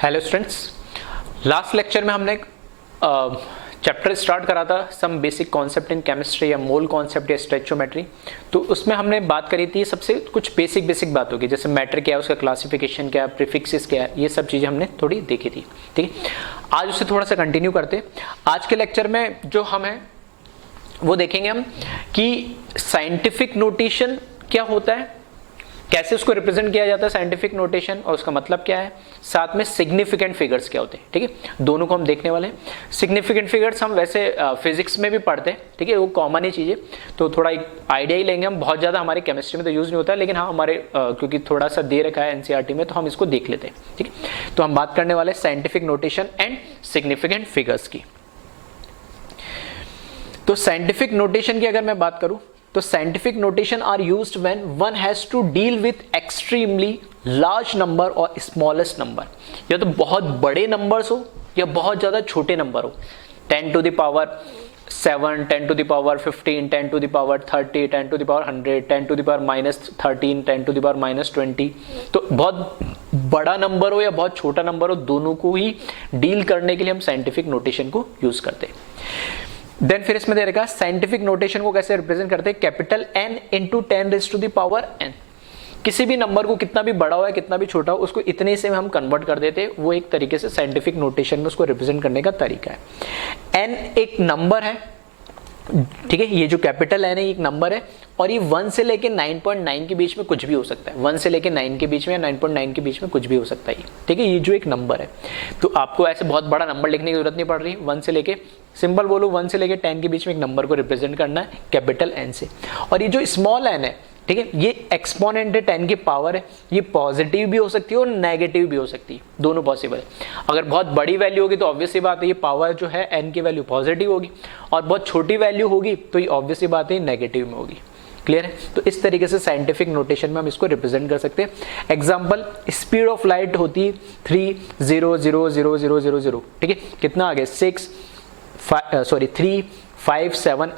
Hello students, last lecture में हमने chapter start करा था some basic concept in chemistry या मोल कॉन्सेप्ट या स्टोइचियोमेट्री। तो उसमें हमने बात करी थी सबसे कुछ बेसिक बात होगी, जैसे मैटर क्या है, उसका क्लासिफिकेशन क्या है, प्रीफिक्सेस क्या है, ये सब चीज़ें हमने थोड़ी देखी थी। ठीक है, आज उसे थोड़ा सा कंटिन्यू करते। आज के लेक्चर में जो हम है वो देखेंगे हम कि साइंटिफिक नोटेशन क्या होता है, कैसे उसको रिप्रेजेंट किया जाता है साइंटिफिक नोटेशन, और उसका मतलब क्या है, साथ में सिग्निफिकेंट फिगर्स क्या होते हैं। ठीक है, दोनों को हम देखने वाले हैं। सिग्निफिकेंट फिगर्स हम वैसे फिजिक्स में भी पढ़ते हैं, ठीक है, वो कॉमन ही चीज़ है, तो थोड़ा एक आइडिया ही लेंगे हम। बहुत ज़्यादा हमारे केमिस्ट्री में तो यूज़ नहीं होता है, लेकिन हाँ हमारे क्योंकि थोड़ा सा दे रखा है एनसीईआरटी में, तो हम इसको देख लेते हैं। ठीक है, तो हम बात करने वाले scientific notation and significant figures की। तो साइंटिफिक नोटेशन की अगर मैं बात करूं तो scientific notation are used when one has to deal with extremely large number और स्मॉलेस्ट नंबर। या तो बहुत बड़े नंबर्स हो या बहुत ज्यादा छोटे नंबर हो, 10 to the power 7, 10 to the power 15, 10 to the power 30, 10 to the power 100, 10 to the power -13, 10 to the power -20। तो बहुत बड़ा नंबर हो या बहुत छोटा नंबर हो, दोनों को ही डील करने के लिए हम साइंटिफिक नोटेशन को यूज करते हैं। देन फिर इसमें दे रखा साइंटिफिक नोटेशन को कैसे रिप्रेजेंट करते हैं, कैपिटल N इंटू 10⁻⁴ n। किसी भी नंबर को कितना भी बड़ा हो या कितना भी छोटा हो, उसको इतने से हम कन्वर्ट कर देते हैं। वो एक तरीके से साइंटिफिक नोटेशन में उसको रिप्रेजेंट करने का तरीका है। n एक नंबर है, ठीक है, ये जो कैपिटल N है एक नंबर है, और ये 1 से लेके 9.9 के बीच में कुछ भी हो सकता है। 1 से लेके 9 के बीच में या 9.9 के बीच में कुछ भी हो सकता है, ठीक है। ये जो एक नंबर है, तो आपको ऐसे बहुत बड़ा नंबर लिखने की जरूरत नहीं पड़ रही। 1 से लेके सिंपल बोलो 1 से लेके 10 के बीच में एक नंबर को रिप्रेजेंट करना है कैपिटल N से। और ये जो स्मॉल n है, ठीक है, ये एक्सपोनेंट है, 10 की पावर है। ये पॉजिटिव भी हो सकती है और नेगेटिव भी हो सकती है, दोनों पॉसिबल है। अगर बहुत बड़ी वैल्यू होगी तो ऑब्वियस सी बात है ये पावर जो है n की वैल्यू पॉजिटिव होगी, और बहुत छोटी वैल्यू होगी तो ये ऑब्वियस सी बात है नेगेटिव में होगी। क्लियर है? तो इस तरीके से साइंटिफिक नोटेशन में हम इसको रिप्रेजेंट कर सकते हैं। एग्जांपल, स्पीड ऑफ लाइट होती है 3,0,0,0,0,0, ठीक है, कितना आ गया 3, 5, 7,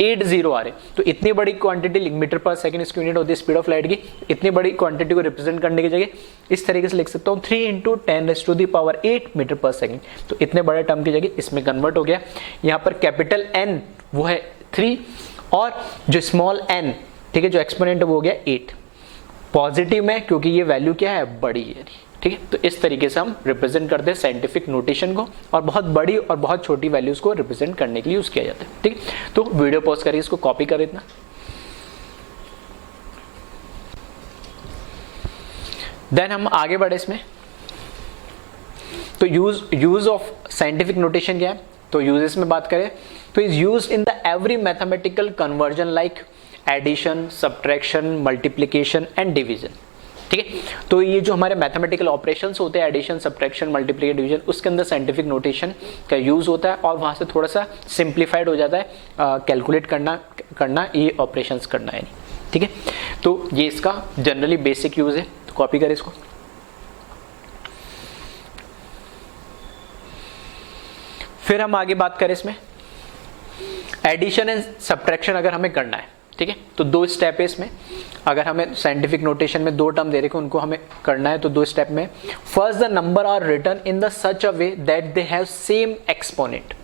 8 जीरो आ रहे, तो इतनी बड़ी क्वांटिटी मीटर पर सेकंड इसकी यूनिट होती है स्पीड ऑफ लाइट की। इतनी बड़ी क्वांटिटी को रिप्रेजेंट करने की जगह इस तरीके से लिख सकता हूँ 3 × 10⁸ मीटर पर सेकंड। तो इतने बड़े टर्म की जगह इसमें कन्वर्ट हो गया। यहाँ पर कैपिटल N वो है 3, और जो स्मॉल n, ठीक है, जो एक्सपोनेंट वो हो गया 8 पॉजिटिव में, क्योंकि ये वैल्यू क्या है, बड़ी है, ठीक है। तो इस तरीके से हम रिप्रेजेंट करते हैं साइंटिफिक नोटेशन को, और बहुत बड़ी और बहुत छोटी वैल्यूज को रिप्रेजेंट करने के लिए यूज किया जाता है, ठीक है। तो वीडियो पॉज करिए, इसको कॉपी कर इतना। देन हम आगे बढ़े इसमें। तो यूज ऑफ साइंटिफिक नोटेशन क्या है, तो यूजेस में बात करें तो is used in the every mathematical conversion like addition, subtraction, multiplication and division, ठीक है। तो ये जो हमारे मैथमेटिकल ऑपरेशंस होते हैं, एडिशन, सब्ट्रैक्शन, मल्टीप्लिकेशन, डिवीजन, उसके अंदर साइंटिफिक नोटेशन का यूज होता है, और वहां से थोड़ा सा सिंप्लीफाइड हो जाता है, कैलकुलेट करना ये ऑपरेशंस करना है, ठीक है। तो ये इसका जनरली बेसिक यूज है, तो कॉपी करें इसको। फिर हम आगे बात करें इसमें एडिशन एंड सब्ट्रैक्शन अगर हमें करना है, ठीक है, तो 2 स्टेप है इसमें। अगर हमें साइंटिफिक नोटेशन में 2 टर्म दे रखे उनको हमें करना है, तो 2 स्टेप में। First, the number are written in the such a way that they have same exponent.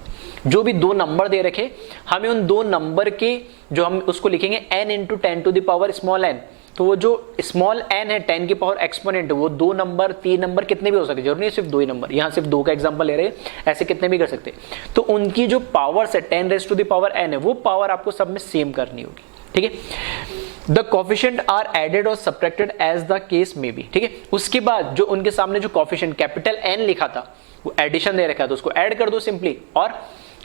जो भी 2 नंबर दे रखे, हमें उन 2 नंबर के जो हम उसको लिखेंगे n × 10⁻⁻n, तो वो जो स्मॉल n है 10 की पावर एक्सपोनेंट, वो 2 नंबर 3 नंबर कितने भी हो सकते, जरूरी नहीं सिर्फ 2 ही नंबर, यहाँ सिर्फ 2 का एग्जांपल ले रहे हैं, ऐसे कितने भी कर सकते। तो उनकी जो पावर है 10⁻n है, वो पावर आपको सब में सेम करनी होगी, ठीक है। द कोफिशिएंट आर एडेड और subtracted as the case may be, ठीक है। उसके बाद जो उनके सामने जो कोफिशिएंट कैपिटल N लिखा था, वो एडिशन दे रखा है तो उसको ऐड कर दो सिंपली, और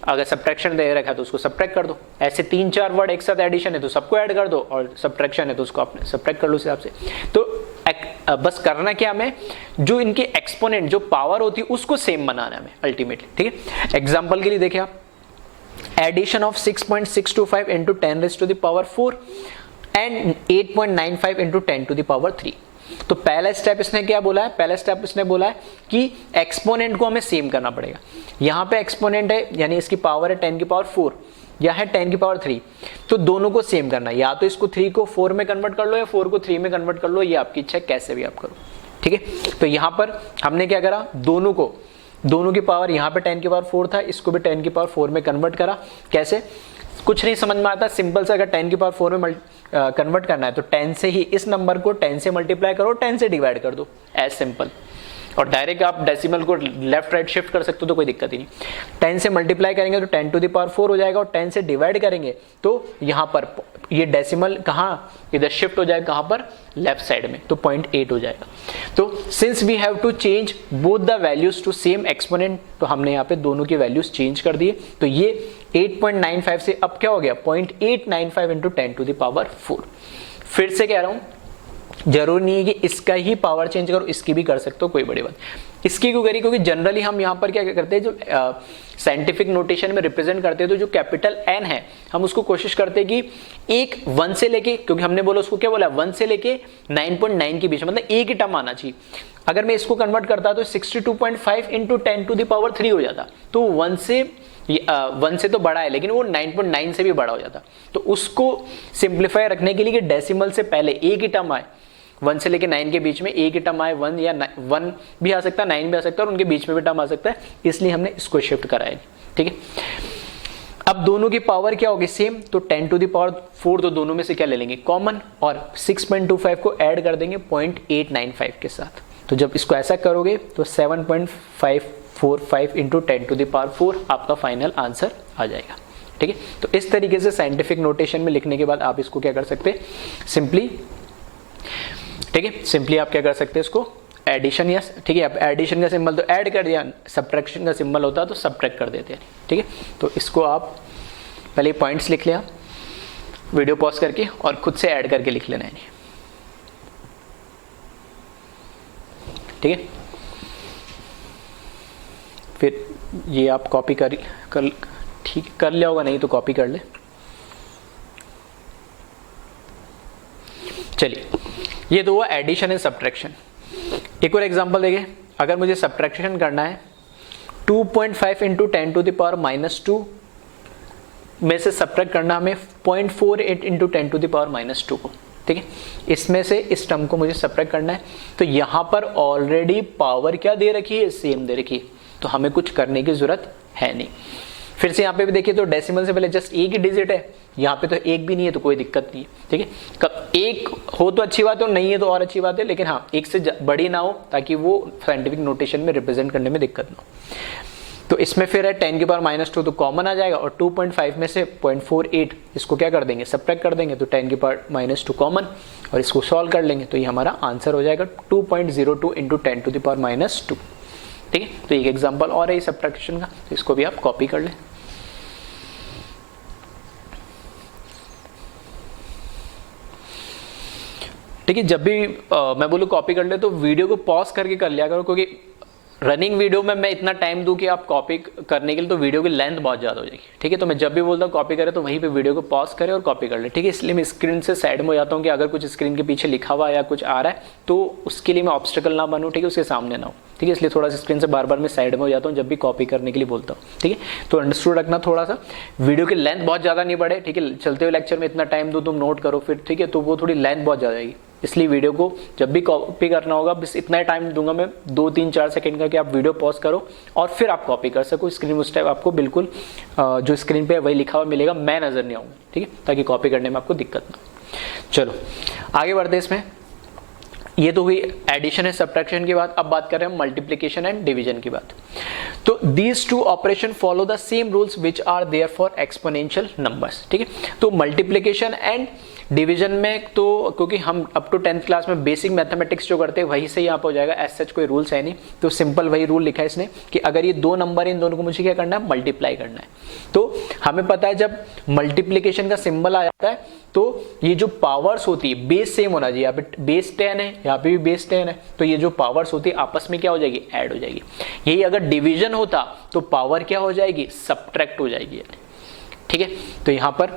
अगर सब्ट्रैक्शन दे रखा है तो उसको सब्ट्रैक्ट कर दो। ऐसे 3-4 वर्ड एक साथ एडिशन है तो सबको ऐड कर दो, और सब्ट्रैक्शन है तो उसको आप सब्ट्रैक्ट कर लो उस हिसाब से। तो बस करना क्या हमें, जो इनके एक्सपोनेंट जो पावर होती है उसको सेम बनाना है हमें अल्टीमेटली, ठीक है। एग्जांपल के लिए देखिए आप, एडिशन ऑफ 6.625 × 10⁻⁴ एंड 8.95 × 10⁻3। तो पहला स्टेप इसने क्या बोला है, पहला स्टेप इसने बोला है कि एक्सपोनेंट को हमें सेम करना पड़ेगा। यहाँ पे एक्सपोनेंट है यानी इसकी पावर है 10 की पावर 4 या है 10 की पावर 3, तो दोनों को सेम करना है। या तो इसको 3 को 4 में कन्वर्ट कर लो या 4 को 3 में कन्वर्ट कर लो, ये आपकी इच्छा है, कैसे भी आप करो, ठीक है। तो यहाँ पर हमने क्या करा, दोनों की पावर यहाँ पे 10 की पावर 4 था, इसको भी 10 की पावर 4 में कन्वर्ट करा। कैसे, कुछ नहीं समझ में आता, सिंपल से अगर 10 की पावर 4 में कन्वर्ट करना है तो 10 से ही इस नंबर को 10 से मल्टीप्लाई करो, 10 से डिवाइड कर दो, एज सिंपल। और डायरेक्ट आप डेसिमल को लेफ्ट राइट शिफ्ट कर सकते हो तो कोई दिक्कत ही नहीं। 10 से मल्टीप्लाई करेंगे तो 10 टू द पावर 4 हो जाएगा, और 10 से डिवाइड करेंगे तो यहाँ पर ये डेसिमल कहाँ इधर शिफ्ट हो जाएगा, कहाँ पर, लेफ्ट साइड में, तो 0.8 हो जाएगा। तो since we have to change both the values to same exponent, तो हमने यहाँ पे दोनों की वैल्यूज चेंज कर दिए। तो ये 8.95 से अब क्या हो गया 0.895 इंटू 10 टू द पावर 4। फिर से कह रहा हूँ, जरूरी नहीं है कि इसका ही पावर चेंज करो, इसकी भी कर सकते हो, कोई बड़ी बात। इसकी क्यों करी, क्योंकि जनरली हम यहाँ पर क्या करते हैं, जो साइंटिफिक नोटेशन में रिप्रेजेंट करते हैं, तो जो कैपिटल एन है हम उसको कोशिश करते हैं कि एक 1 से लेके, क्योंकि हमने बोला उसको क्या बोला 1 से लेके 9.9 के बीच, मतलब एक ही टर्म आना चाहिए। अगर मैं इसको कन्वर्ट करता तो 62.5 इंटू 10 टू द पावर 3 हो जाता, तो 1 से तो बड़ा है लेकिन वो 9.9 से भी बड़ा हो जाता। तो उसको सिंप्लीफाई रखने के लिए कि डेसिमल से पहले एक ही टर्म आए, 1 से लेके 9 के बीच में एक ही टर्म आए, 1 या 1 भी आ सकता है, 9 भी आ सकता है, और उनके बीच में भी टर्म आ सकता है, इसलिए हमने इसको शिफ्ट कराया, ठीक है। अब दोनों की पावर क्या होगी, सेम, तो 10 टू द पावर 4, तो दोनों में से क्या ले लेंगे, कॉमन, और 6.25 को ऐड कर देंगे 0.895 के साथ। तो जब इसको ऐसा करोगे तो 7.545 इंटू 10 टू द पावर 4 आपका फाइनल आंसर आ जाएगा, ठीक है। तो इस तरीके से साइंटिफिक नोटेशन में लिखने के बाद आप इसको क्या कर सकते हैं, सिंपली, ठीक है, सिंपली आप क्या कर सकते हैं, इसको एडिशन, या ठीक है, आप एडिशन का सिंबल तो ऐड कर दिया, सब्ट्रैक्शन का सिंबल होता है तो सब्ट्रैक्ट कर देते हैं, ठीक है। तो इसको आप पहले पॉइंट्स लिख लिया, वीडियो पॉज करके, और खुद से ऐड करके लिख लेना है, ठीक है। फिर ये आप कॉपी ठीक कर लिया होगा, नहीं तो कॉपी कर ले। चलिए, ये तो हुआ एडिशन एंड सब्ट्रैक्शन। एक और एग्जांपल देखें, अगर मुझे सब्ट्रैक्शन करना है 2.5 इंटू 10 टू द पावर -2 में से सब्ट्रैक्ट करना हमें 0.48 इंटू 10 टू द पावर -2 को, ठीक है। इसमें से इस टर्म को मुझे सब्ट्रैक्ट करना है, तो यहाँ पर ऑलरेडी पावर क्या दे रखी है, सेम दे रखी है, तो हमें कुछ करने की जरूरत है नहीं। फिर से यहाँ पे भी देखिए तो डेसिमल से पहले जस्ट एक ही डिजिट है, यहाँ पे तो एक भी नहीं है, तो कोई दिक्कत नहीं है, ठीक है। कब एक हो तो अच्छी बात है, और नहीं है तो और अच्छी बात है, लेकिन हाँ एक से बड़ी ना हो, ताकि वो साइंटिफिक नोटेशन में रिप्रेजेंट करने में दिक्कत ना हो। तो इसमें फिर है 10 की पावर -2 तो कॉमन आ जाएगा, और 2.5 में से 0.48 इसको क्या कर देंगे, सब्ट्रैक्ट कर देंगे, तो 10 की पावर -2 कॉमन, और इसको सॉल्व कर लेंगे, तो ये हमारा आंसर हो जाएगा 2.02 इंटू 10 टू द पावर -2, ठीक है। तो एक एग्जाम्पल और है सब्ट्रैक्शन का, तो इसको भी आप कॉपी कर लें। ठीक है, जब भी मैं बोलूँ कॉपी कर ले तो वीडियो को पॉज करके कर लिया करो, क्योंकि रनिंग वीडियो में मैं इतना टाइम दूं कि आप कॉपी करने के लिए, तो वीडियो की लेंथ बहुत ज़्यादा हो जाएगी, ठीक है। तो मैं जब भी बोलता हूँ कॉपी करें तो वहीं पे वीडियो को पॉज करें और कॉपी कर ले, ठीक है। इसलिए मैं स्क्रीन से साइड में हो जाता हूँ कि अगर कुछ स्क्रीन के पीछे लिखा हुआ या कुछ आ रहा है तो उसके लिए मैं ऑब्स्टेकल ना बनूँ, ठीक है, उसके सामने ना हो, ठीक है। इसलिए थोड़ा सा स्क्रीन से बार बार मैं साइड में हो जाता हूँ जब भी कॉपी करने के लिए बोलता हूँ, ठीक है। तो अंडरस्टूड रखना थोड़ा सा, वीडियो की लेंथ बहुत ज़्यादा नहीं बढ़े, ठीक है। चलते हुए लेक्चर में इतना टाइम दो तुम नोट करो फिर, ठीक है, तो वो थोड़ी लेंथ बहुत ज़्यादा आएगी, इसलिए वीडियो को जब भी कॉपी करना होगा बस इतना टाइम दूंगा मैं, 2-3-4 सेकंड का, कि आप वीडियो पॉज करो और फिर आप कॉपी कर सको। स्क्रीन उस टाइम आपको बिल्कुल जो स्क्रीन पे वही लिखा हुआ मिलेगा, मैं नजर नहीं आऊंगा, ठीक है, ताकि कॉपी करने में आपको दिक्कत ना हो। चलो आगे बढ़ते इसमें। ये तो हुई एडिशन एंड सब्ट्रैक्शन की बात। अब बात कर रहे हैं मल्टीप्लिकेशन एंड डिवीजन की बात। तो these two operation follow the same rules which are there for exponential numbers, ठीक है। तो मल्टीप्लिकेशन एंड डिवीजन में तो क्योंकि हम अप टू 10th क्लास में बेसिक मैथमेटिक्स जो करते हैं वही से यहाँ पे हो जाएगा, एज सच कोई रूल्स है नहीं, तो सिंपल वही रूल लिखा है इसने कि अगर ये दो नंबर है इन दोनों को मुझे क्या करना है, मल्टीप्लाई करना है। तो हमें पता है जब मल्टीप्लिकेशन का सिंबल आ जाता है तो ये जो पावर्स होती है बेस सेम होना चाहिए, यहाँ पे बेस 10 है, यहाँ पे भी बेस 10 है, तो ये जो पावर्स होती है आपस में क्या हो जाएगी, ऐड हो जाएगी। यही अगर डिवीजन होता तो पावर क्या हो जाएगी, सब्ट्रैक्ट हो जाएगी, ठीक है। तो यहाँ पर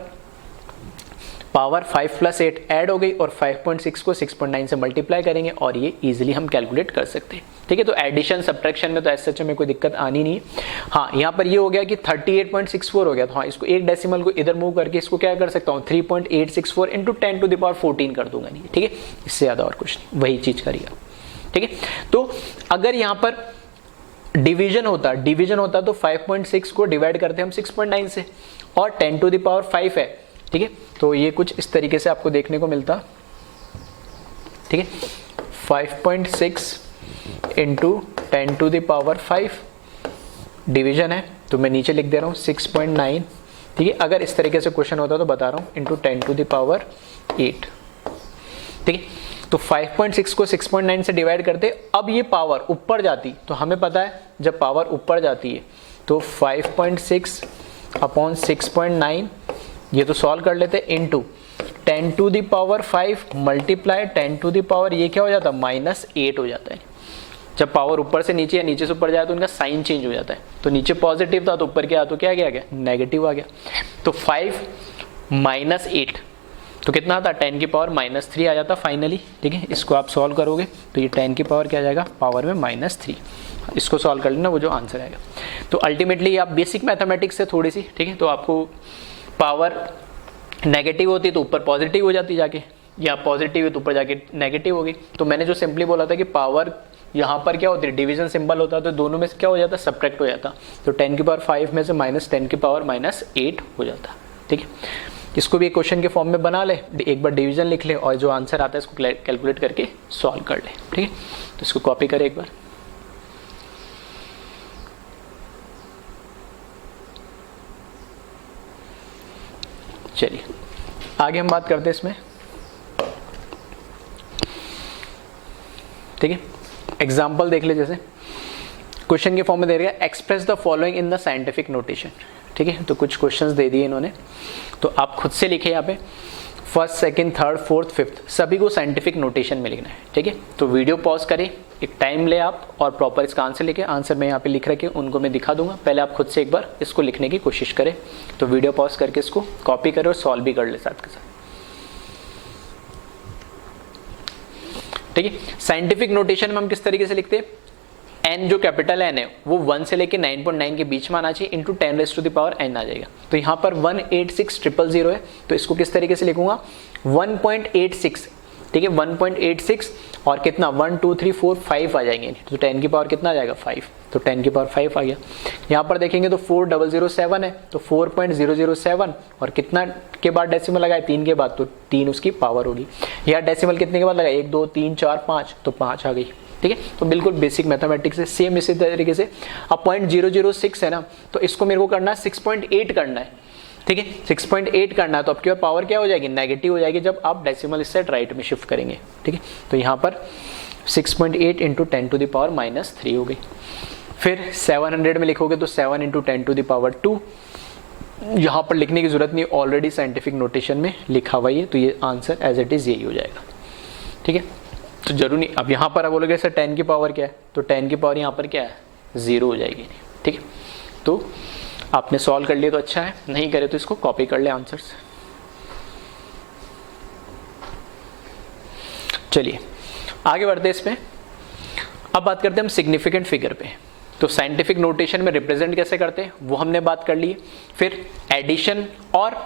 पावर 5 प्लस 8 ऐड हो गई और 5.6 को 6.9 से मल्टीप्लाई करेंगे और ये इजीली हम कैलकुलेट कर सकते हैं। ठीक है, तो एडिशन सब्ट्रैक्शन में तो ऐसे सच में कोई दिक्कत आनी नहीं है। हाँ, यहाँ पर ये हो गया कि 38.64 हो गया, तो हाँ इसको एक डेसिमल को इधर मूव करके इसको क्या कर सकता हूँ 3.864 इंटू 10 टू द पावर 14 कर दूंगा। नहीं, ठीक है, इससे ज़्यादा और कुछ नहीं, वही चीज़ करिए। ठीक है, तो अगर यहाँ पर डिवीजन होता तो 5.6 को डिवाइड करते हम 6.9 से और 10 टू द पावर 5 है। ठीक है, तो ये कुछ इस तरीके से आपको देखने को मिलता। ठीक है, 5.6 into 10 to the power 5 division है, तो मैं नीचे लिख दे रहा हूँ 6.9। ठीक है, अगर इस तरीके से क्वेश्चन होता तो बता रहा हूँ इंटू 10 टू द पावर 8। ठीक है, तो 5.6 को 6.9 से डिवाइड करते, अब ये पावर ऊपर जाती तो हमें पता है जब पावर ऊपर जाती है तो 5.6 अपॉन 6.9 ये तो सॉल्व कर लेते into 10 to the power 5 multiply 10 to the power ये क्या हो जाता -8 हो जाता है। जब पावर ऊपर से नीचे या नीचे से ऊपर जाए तो उनका साइन चेंज हो जाता है, तो नीचे पॉजिटिव था तो ऊपर क्या तो क्या आ गया नेगेटिव आ गया। तो 5 - 8 तो कितना आता 10 की पावर -3 आ जाता फाइनली। ठीक है, इसको आप सॉल्व करोगे तो ये 10 की पावर क्या आ जाएगा पावर में -3। इसको सॉल्व कर लेना, वो जो आंसर आएगा। तो अल्टीमेटली आप बेसिक मैथमेटिक्स से थोड़ी सी, ठीक है, तो आपको पावर नेगेटिव होती तो ऊपर पॉजिटिव हो जाती जाके, या पॉजिटिव है तो ऊपर जाके नेगेटिव होगी। तो मैंने जो सिंपली बोला था कि पावर यहाँ पर क्या होती है डिवीजन सिंबल होता तो दोनों में से क्या हो जाता सब्ट्रैक्ट हो जाता, तो 10 की पावर 5 में से -10 की पावर -8 हो जाता। ठीक है, इसको भी एक क्वेश्चन के फॉर्म में बना ले, एक बार डिवीजन लिख ले और जो आंसर आता है इसको कैलकुलेट करके सॉल्व कर ले। ठीक है, तो इसको कॉपी करें एक बार। चलिए आगे हम बात करते हैं इसमें। ठीक है, एग्जाम्पल देख ले, जैसे क्वेश्चन के फॉर्म में दे रहा है express the following in the scientific notation. ठीक है, तो कुछ क्वेश्चंस दे दिए इन्होंने, तो आप खुद से लिखे यहाँ पे first, second, third, fourth, fifth सभी को साइंटिफिक नोटेशन में लिखना है। ठीक है, तो वीडियो पॉज करें, एक टाइम ले आप और प्रॉपर इसका आंसर लिखे। आंसर मैं यहाँ पे लिख रखे उनको मैं दिखा दूंगा, पहले आप खुद से एक बार इसको लिखने की कोशिश करें। तो वीडियो पॉज करके इसको कॉपी करें और सॉल्व भी कर ले साथ के साथ। ठीक है, साइंटिफिक नोटेशन में हम किस तरीके से लिखते हैं, n जो कैपिटल n है वो 1 से लेके 9.9 के बीच में आना चाहिए इंटू 10⁻n आ जाएगा। तो यहाँ पर 186,000 है, तो इसको किस तरीके से लिखूंगा 1.86। ठीक है, 1.86 और कितना 1 2 3 4 5 आ जाएंगे, तो 10 की पावर कितना आ जाएगा 5, तो 10 की पावर 5 आ गया। यहाँ पर देखेंगे तो 4007 है, तो 4.007 और कितना के बाद डेसिमल लगाए 3 के बाद, तो 3 उसकी पावर होगी। यहाँ डेसिमल कितने के बाद लगाए 1 2 3 4 5, तो 5 आ गई। ठीक है, तो बिल्कुल बेसिक मैथमेटिक्स है। सेम इसी तरीके से अब 0.006 है ना, तो इसको मेरे को करना है 6.8 करना है। ठीक है, 6.8 करना है, तो आपकी पावर क्या हो जाएगी नेगेटिव हो जाएगी जब आप डेसिमल इस साइड राइट में शिफ्ट करेंगे। ठीक है, तो यहाँ पर 6.8 इंटू 10 टू द पावर -3 हो गई। फिर 700 में लिखोगे तो 7 इंटू 10 टू द पावर 2। यहाँ पर लिखने की जरूरत नहीं, ऑलरेडी साइंटिफिक नोटेशन में लिखा हुआ है, तो ये आंसर एज इट इज यही हो जाएगा। ठीक है, तो जरूर नहीं। अब यहाँ पर आप बोलोगे सर 10 की पावर क्या है, तो 10 की पावर यहाँ पर क्या है 0 हो जाएगी। ठीक है, तो आपने सॉल्व कर लिया तो अच्छा है, नहीं करे तो इसको कॉपी कर ले आंसर्स। चलिए आगे बढ़ते हैं इसमें। अब बात करते हैं हम सिग्निफिकेंट फिगर पे। तो साइंटिफिक नोटेशन में रिप्रेजेंट कैसे करते हैं वो हमने बात कर ली। फिर एडिशन और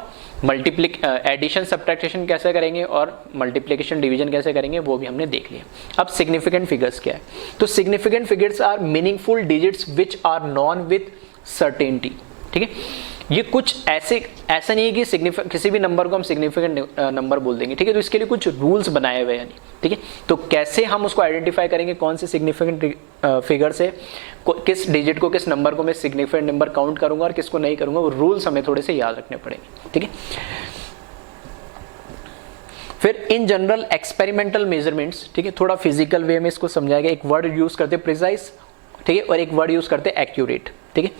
एडिशन सब्ट्रैक्शन कैसे करेंगे और मल्टीप्लिकेशन डिवीजन कैसे करेंगे वो भी हमने देख लिया। अब सिग्निफिकेंट फिगर्स क्या है, तो significant figures are meaningful digits which are known with certainty. ठीक है, ये कुछ ऐसा नहीं है कि किसी भी नंबर को हम सिग्निफिकेंट नंबर बोल देंगे। ठीक है, तो इसके लिए कुछ रूल्स बनाए हुए हैं। ठीक है, तो कैसे हम उसको आइडेंटिफाई करेंगे कौन से सिग्निफिकेंट फिगर से किस डिजिट को, किस नंबर को मैं सिग्निफिकेंट नंबर काउंट करूंगा और किसको नहीं करूंगा, वो रूल्स हमें थोड़े से याद रखने पड़ेंगे। ठीक है, फिर इन जनरल एक्सपेरिमेंटल मेजरमेंट्स। ठीक है, थोड़ा फिजिकल वे में इसको समझाएगा। एक वर्ड यूज करते प्रिसाइज, ठीक है, और एक वर्ड यूज करते एक्यूरेट। ठीक है,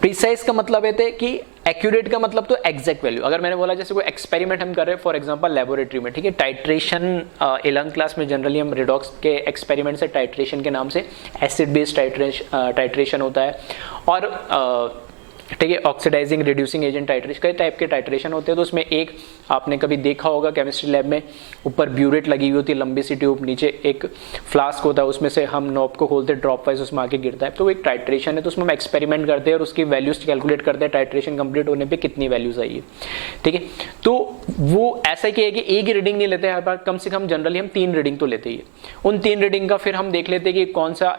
प्रिसाइज का मतलब है कि एक्यूरेट का मतलब तो एग्जैक्ट वैल्यू। अगर मैंने बोला जैसे कोई एक्सपेरिमेंट हम कर रहे हैं फॉर एग्जांपल लेबोरेटरी में, ठीक है, टाइट्रेशन 11th क्लास में जनरली हम रिडॉक्स के एक्सपेरिमेंट से टाइट्रेशन के नाम से एसिड बेस्ड टाइट्रेशन होता है, और ठीक है। ऑक्सीडाइजिंग रिड्यूसिंग एजेंट टाइट्रेशन, कई टाइप के टाइट्रेशन होते हैं। तो उसमें एक आपने कभी देखा होगा केमिस्ट्री लैब में, ऊपर ब्यूरेट लगी हुई होती है लंबी सी ट्यूब, नीचे एक फ्लास्क होता है, उसमें से हम नॉब को खोलते हैं, ड्रॉप वाइज उसमें आके गिरता है। तो वो एक टाइट्रेशन है। तो उसमें हम एक्सपेरिमेंट करते हैं और उसकी वैल्यूज कैलकुलेट करते हैं, टाइट्रेशन कंप्लीट होने पर कितनी वैल्यूज आई है। ठीक है। तो वो ऐसा क्या है कि एक ही रीडिंग नहीं लेते हर बार, कम से कम जनरली हम 3 रीडिंग तो लेते ही। उन 3 रीडिंग का फिर हम देख लेते हैं कि कौन सा,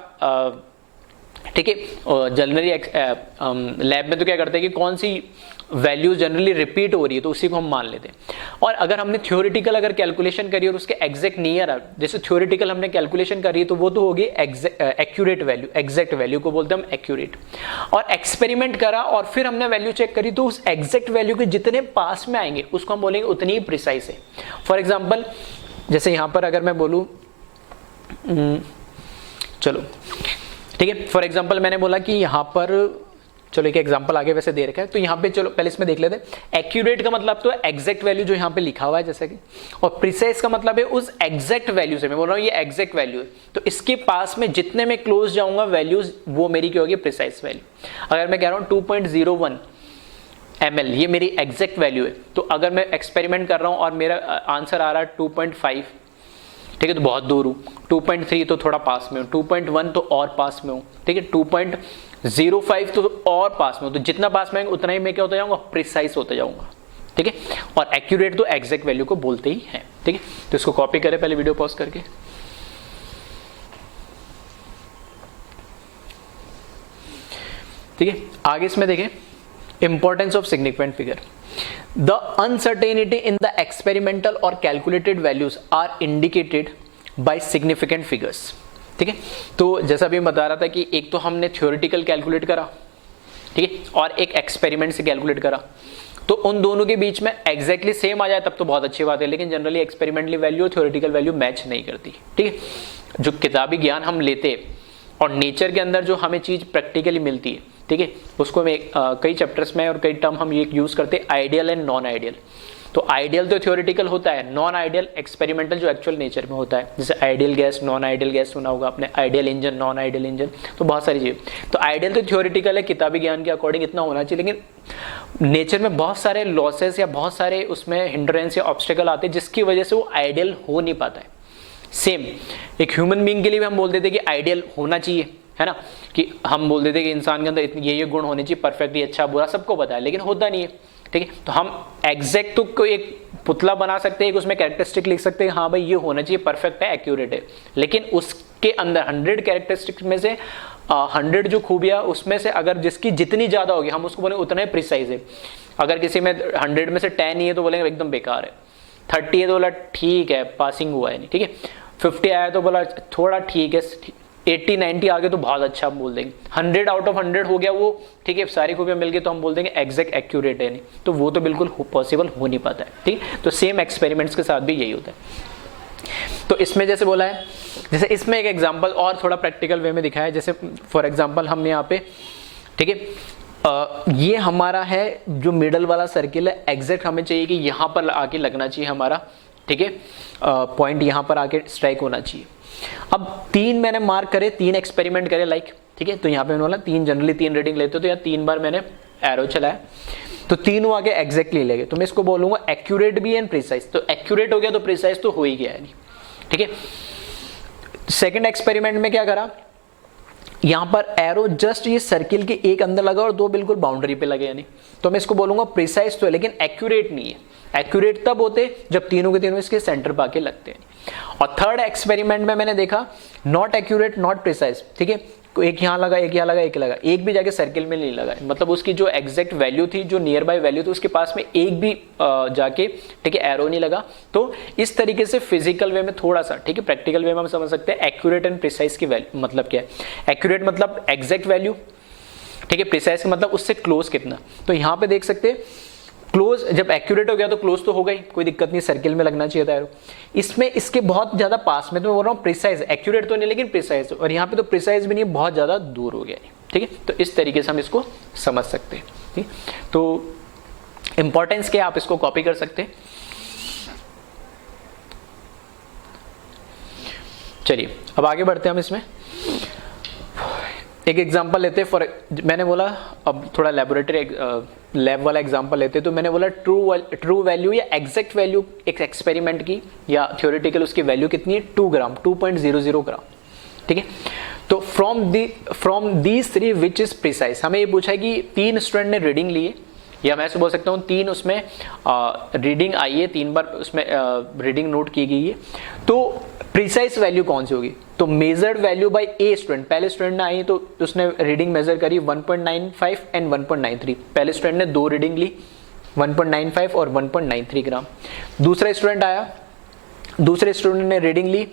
ठीक है, जनरली लैब में तो क्या करते हैं कि कौन सी वैल्यू जनरली रिपीट हो रही है तो उसी को हम मान लेते हैं। और अगर हमने थ्योरेटिकल अगर कैलकुलेशन करी और उसके एग्जैक्ट नियर आ, जैसे थ्योरेटिकल हमने कैलकुलेशन करी तो वो तो होगी एक्यूरेट वैल्यू, एग्जैक्ट वैल्यू को बोलते हैं हम एक्यूरेट। और एक्सपेरिमेंट करा और फिर हमने वैल्यू चेक करी तो उस एग्जैक्ट वैल्यू के जितने पास में आएंगे उसको हम बोलेंगे उतनी ही प्रिसाइज है। फॉर एग्जाम्पल जैसे यहाँ पर अगर मैं बोलूँ, चलो ठीक है, फॉर एग्जांपल मैंने बोला कि यहाँ पर, चलो एक एग्जांपल आगे वैसे दे रखा है, तो यहाँ पे चलो पहले इसमें देख लेते हैं। एक्यूरेट का मतलब तो एग्जैक्ट वैल्यू जो यहाँ पे लिखा हुआ है जैसे कि, और प्रिसाइज का मतलब है उस एग्जैक्ट वैल्यू से, मैं बोल रहा हूँ ये एग्जैक्ट वैल्यू है तो इसके पास में जितने में क्लोज जाऊंगा वैल्यूज वो मेरी क्या होगी, प्रिसाइज वैल्यू। अगर मैं कह रहा हूँ 2.01 ml ये मेरी एग्जैक्ट वैल्यू है, तो अगर मैं एक्सपेरिमेंट कर रहा हूँ और मेरा आंसर आ रहा है 2.5, ठीक है, तो बहुत दूर हूँ। 2.3 तो थोड़ा पास में हूँ, 2.1 तो और पास में हूँ, ठीक है, 2.05 तो और पास में हूँ। तो जितना पास में उतना ही मैं क्या होता जाऊँगा, प्रिसाइज होता जाऊँगा। ठीक है। और एक्यूरेट तो एग्जैक्ट वैल्यू को बोलते ही हैं। ठीक है। तो इसको कॉपी करें पहले वीडियो पॉज करके। ठीक है। आगे इसमें देखें, importance of significant figure. The uncertainty in the experimental or calculated values are indicated by significant figures। ठीक है। तो जैसा भी मैं बता रहा था कि एक तो हमने थ्योरेटिकल कैलकुलेट करा, ठीक है, और एक एक्सपेरिमेंट से कैलकुलेट करा, तो उन दोनों के बीच में एग्जैक्टली सेम आ जाए तब तो बहुत अच्छी बात है, लेकिन जनरली एक्सपेरिमेंटली वैल्यू और थ्योरेटिकल वैल्यू मैच नहीं करती। ठीक है। जो किताबी ज्ञान हम लेते और नेचर के अंदर जो हमें चीज प्रैक्टिकली मिलती है, ठीक है, उसको में कई चैप्टर्स में और कई टर्म हम ये यूज करते हैं, आइडियल एंड नॉन आइडियल। तो आइडियल तो थ्योरेटिकल होता है, नॉन आइडियल एक्सपेरिमेंटल जो एक्चुअल नेचर में होता है। जैसे ideal gas, non ideal gas सुना होगा आपने, ideal engine, non ideal engine, तो बहुत सारी चीजें। तो आइडियल तो थ्योरेटिकल है, किताबी ज्ञान के अकॉर्डिंग इतना होना चाहिए, लेकिन नेचर में बहुत सारे लॉसेस या बहुत सारे उसमें हिंड्रेंस या ऑब्स्टेकल आते हैं जिसकी वजह से वो आइडियल हो नहीं पाता है। सेम एक ह्यूमन बीइंग के लिए भी हम बोल देते कि आइडियल होना चाहिए, है ना, कि हम बोल देते कि इंसान के अंदर ये गुण होने चाहिए, परफेक्ट, ये अच्छा बुरा सबको पता है, लेकिन होता नहीं है। ठीक है। तो हम एग्जैक्ट तो कोई एक पुतला बना सकते हैं, उसमें कैरेक्टरिस्टिक लिख सकते हैं, हाँ भाई ये होना चाहिए, परफेक्ट है, एक्यूरेट है, लेकिन उसके अंदर 100 कैरेक्टरिस्टिक में से 100 जो खूबियां उसमें से अगर जिसकी जितनी ज्यादा होगी हम उसको बोलेंगे उतना ही प्रिसाइज है। अगर किसी में 100 में से 10 ही है तो बोलेंगे एकदम बेकार है, 30 है तो बोला ठीक है पासिंग हुआ है नहीं, ठीक है, 50 आया तो बोला थोड़ा ठीक है, 80-90 आ गए तो बहुत अच्छा हम बोल देंगे, 100 आउट ऑफ 100 हो गया वो, ठीक है, सारी खूबियां मिल गई तो हम बोल देंगे एग्जैक्ट एक्यूरेट है नहीं, तो वो तो बिल्कुल पॉसिबल हो नहीं पाता है। ठीक, तो सेम एक्सपेरिमेंट्स के साथ भी यही होता है। तो इसमें जैसे बोला है, जैसे इसमें एक एग्जांपल और थोड़ा प्रैक्टिकल वे में दिखाया है, जैसे फॉर एग्जांपल हमने यहाँ पे, ठीक है, ये हमारा है जो मिडल वाला सर्किल है, एग्जैक्ट हमें चाहिए कि यहाँ पर आके लगना चाहिए हमारा, ठीक है, पॉइंट यहाँ पर आके स्ट्राइक होना चाहिए। अब 3 मैंने मार्क करे, 3 एक्सपेरिमेंट करे लाइक, ठीक है, तो यहाँ पे मैंने बोला 3 जनरली 3 रीडिंग लेते हो तो यहाँ 3 बार मैंने एरो चलाया तो तीनों आगे एग्जैक्टली लगे, तो मैं इसको बोलूंगा एक्यूरेट भी एंड प्रिसाइज। तो एक्यूरेट हो गया तो प्रिसाइज तो हो ही गया है, ठीक है। सेकंड एक्सपेरिमेंट में क्या करा, यहां पर एरो जस्ट ये सर्किल के एक अंदर लगा और 2 बिल्कुल बाउंड्री पे लगे, यानी तो मैं इसको बोलूंगा प्रिसाइज तो है लेकिन एक्यूरेट नहीं है। एक्यूरेट तब होते जब तीनों के तीनों इसके सेंटर पे आके लगते हैं। और थर्ड एक्सपेरिमेंट में मैंने देखा नॉट एक्यूरेट नॉट प्रिसाइज, ठीक है, एक यहाँ लगा, एक यहाँ लगा, एक लगा, एक भी जाके सर्किल में नहीं लगा, मतलब उसकी जो एग्जैक्ट वैल्यू थी, जो नियर बाय वैल्यू थी, उसके पास में एक भी जाके, ठीक है, एरो नहीं लगा। तो इस तरीके से फिजिकल वे में थोड़ा सा, ठीक है, प्रैक्टिकल वे में हम समझ सकते हैं एक्यूरेट एंड प्रिसाइज की वैल्यू मतलब क्या है। एक्यूरेट मतलब एग्जैक्ट वैल्यू, ठीक है, प्रिसाइज मतलब उससे क्लोज कितना। तो यहाँ पे देख सकते हैं क्लोज, जब एक्यूरेट हो गया तो क्लोज तो हो गई, कोई दिक्कत नहीं, सर्किल में लगना चाहिए था एरो। इसमें इसके बहुत ज्यादा पास में, तो मैं बोल रहा हूँ प्रिसाइज, एक्यूरेट तो नहीं लेकिन प्रिसाइज, और यहाँ पे तो प्रिसाइज भी नहीं, बहुत ज्यादा दूर हो गया, ठीक है। तो इस तरीके से हम इसको समझ सकते हैं, ठीक। तो इंपॉर्टेंस क्या, आप इसको कॉपी कर सकते हैं। चलिए अब आगे बढ़ते हैं हम इसमें। एक एग्जांपल लेते फॉर, मैंने बोला अब थोड़ा लेबोरेटरी लैब वाला एग्जांपल लेते, तो मैंने बोला ट्रू वैल्यू या एग्जैक्ट वैल्यू एक एक्सपेरिमेंट की या थ्योरेटिकल उसकी वैल्यू कितनी है 2 ग्राम, 2.00 ग्राम, ठीक है। तो from these 3 which is precise, हमें ये पूछा है कि 3 स्टूडेंट ने रीडिंग लिए, या मैं ऐसे बोल सकता हूँ 3 उसमें रीडिंग आई है, 3 बार उसमें रीडिंग नोट की गई है, तो प्रिसाइज वैल्यू कौन सी होगी? तो measured value bye a student, पहले स्टूडेंट ने आई तो उसने रीडिंग मेजर करी 1.95 एंड 1.93, पहले स्टूडेंट ने 2 रीडिंग ली 1.95 और 1.93 ग्राम। दूसरा स्टूडेंट आया, दूसरे स्टूडेंट ने रीडिंग ली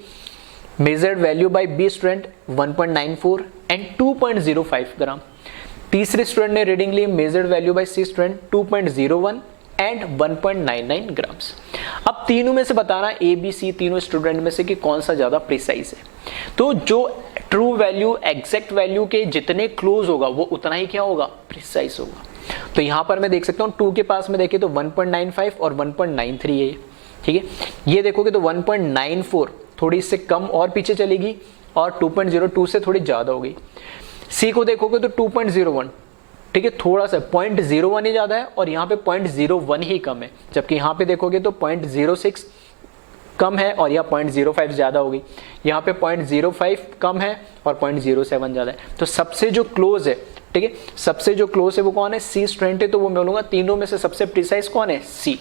measured value by B student 1.94 and 2.05 gram. तीसरे स्टूडेंट ने रीडिंग ली measured value by C student 2.01 and 1.99 grams. अब तीनों में से बताना ए बी सी तीनों स्टूडेंट में से कि कौन सा ज्यादा प्रिसाइज है। तो जो ट्रू वैल्यू एग्जैक्ट वैल्यू के जितने क्लोज होगा वो उतना ही क्या होगा? प्रिसाइज होगा। तो यहां पर मैं देख सकता हूं 2 के पास में देखे तो 1.95 और 1.93 है, ठीक है। ये देखोगे तो 1.94 थोड़ी इससे कम और पीछे चलेगी और 2.02 से थोड़ी ज्यादा होगी। सी को देखोगे तो 2.01, ठीक है, थोड़ा सा 0.01 ही ज्यादा है और यहाँ पे 0.01 ही कम है, जबकि यहाँ पे देखोगे तो 0.06 कम है और यहाँ 0.05 ज्यादा होगी। यहाँ पे 0.05 कम है और 0.07 ज्यादा है। तो सबसे जो क्लोज है, ठीक है, सबसे जो क्लोज है वो कौन है? सी स्टूडेंट है। तो वो मैं बोलूंगा तीनों में से सबसे प्रिसाइज कौन है? सी,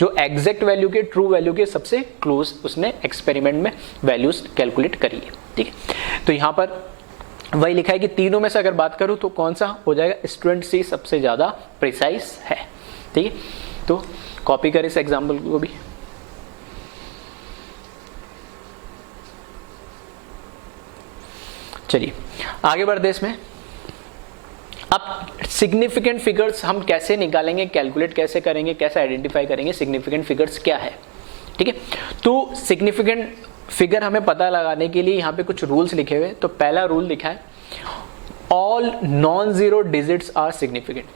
जो एग्जैक्ट वैल्यू के ट्रू वैल्यू के सबसे क्लोज उसने एक्सपेरिमेंट में वैल्यूज कैलकुलेट करी है, ठीक है। तो यहाँ पर वही लिखा है कि तीनों में से अगर बात करूं तो कौन सा हो जाएगा? स्टूडेंट सी सबसे ज्यादा प्रिसाइज है, ठीक है। तो कॉपी करें इस एग्जांपल को भी। चलिए आगे बढ़ते इसमें। अब सिग्निफिकेंट फिगर्स हम कैसे निकालेंगे, कैलकुलेट कैसे करेंगे, कैसे आइडेंटिफाई करेंगे सिग्निफिकेंट फिगर्स क्या है, ठीक है। तो सिग्निफिकेंट फिगर हमें पता लगाने के लिए यहाँ पे कुछ रूल्स लिखे हुए। तो पहला रूल लिखा है all non zero digits are significant.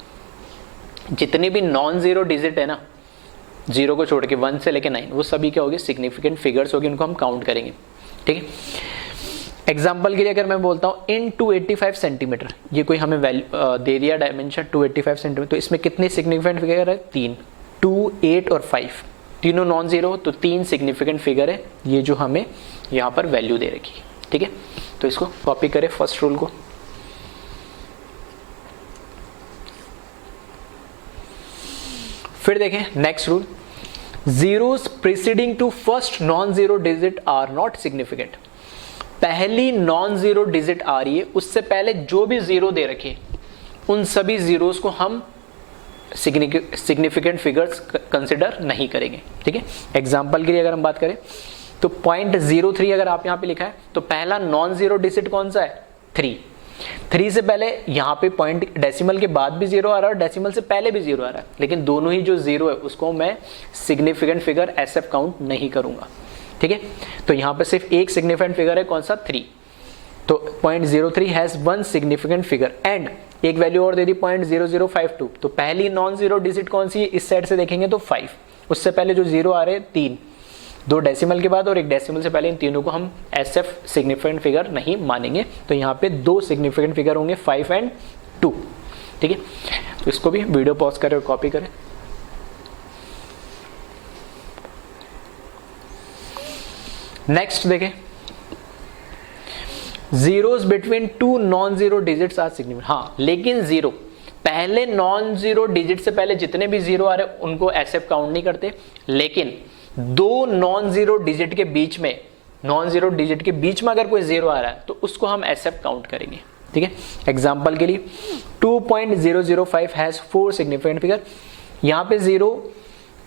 जितने भी नॉन जीरो डिजिट है ना, जीरो को छोड़ के 1 से लेके 9, वो सभी क्या होगी? सिग्निफिकेंट फिगर्स होगी, उनको हम काउंट करेंगे, ठीक है। एग्जाम्पल के लिए अगर मैं बोलता हूँ इन 285 सेंटीमीटर, ये कोई हमें वैल्यू दे दिया डायमेंशन 285 सेंटीमीटर, तो इसमें कितने सिग्निफिकेंट फिगर है? 3, 2, 8 और 5, तीनों नॉन जीरो, तो 3 सिग्निफिकेंट फिगर है ये जो हमें यहाँ पर वैल्यू दे रखी, ठीक है। तो इसको कॉपी करें फर्स्ट रूल को। फिर देखें next rule, zeros preceding to first non zero digit are not significant. पहली नॉन जीरो डिजिट आ रही है, उससे पहले जो भी जीरो दे रखे उन सभी जीरोस को हम सिग्निफिकेंट फिगर्स कंसिडर नहीं करेंगे, ठीक है। एग्जांपल के लिए अगर हम बात करें तो 0.03 अगर आप यहाँ पे लिखा है तो पहला नॉन जीरो डिजिट कौन सा है? 3 से पहले यहाँ पे पॉइंट डेसिमल के बाद भी जीरो आ रहा है और डेसिमल से पहले भी जीरो आ रहा है, लेकिन दोनों ही जो जीरो है उसको मैं सिग्निफिकेंट फिगर एसएफ काउंट नहीं करूंगा, ठीक है। तो यहाँ पे सिर्फ एक सिग्निफिकेंट फिगर है, कौन सा? 3। तो 0.03 हैज 1 सिग्निफिकेंट फिगर एंड एक वैल्यू और दे दी 0.0052। तो पहली नॉन जीरो डिजिट कौन सी है? इस साइड से देखेंगे तो 5, उससे पहले जो जीरो आ रहे हैं 3, 2 डेसिमल के बाद और 1 डेसिमल से पहले, इन तीनों को हम एसएफ सिग्निफिकेंट फिगर नहीं मानेंगे। तो यहाँ पे 2 सिग्निफिकेंट फिगर होंगे 5 एंड 2, ठीक है। तो इसको भी वीडियो पॉज करें और कॉपी करें। नेक्स्ट देखें, zeros between 2 non zero digits are significant. हाँ, लेकिन जीरो पहले नॉन जीरो डिजिट से पहले जितने भी जीरो आ रहे हैं उनको एसएफ काउंट नहीं करते, लेकिन 2 नॉन जीरो डिजिट के बीच में, नॉन जीरो डिजिट के बीच में अगर कोई जीरो आ रहा है तो उसको हम एसएफ काउंट करेंगे, ठीक है। एग्जांपल के लिए 2.005 हैज 4 सिग्निफिकेंट फिगर। यहाँ पे जीरो,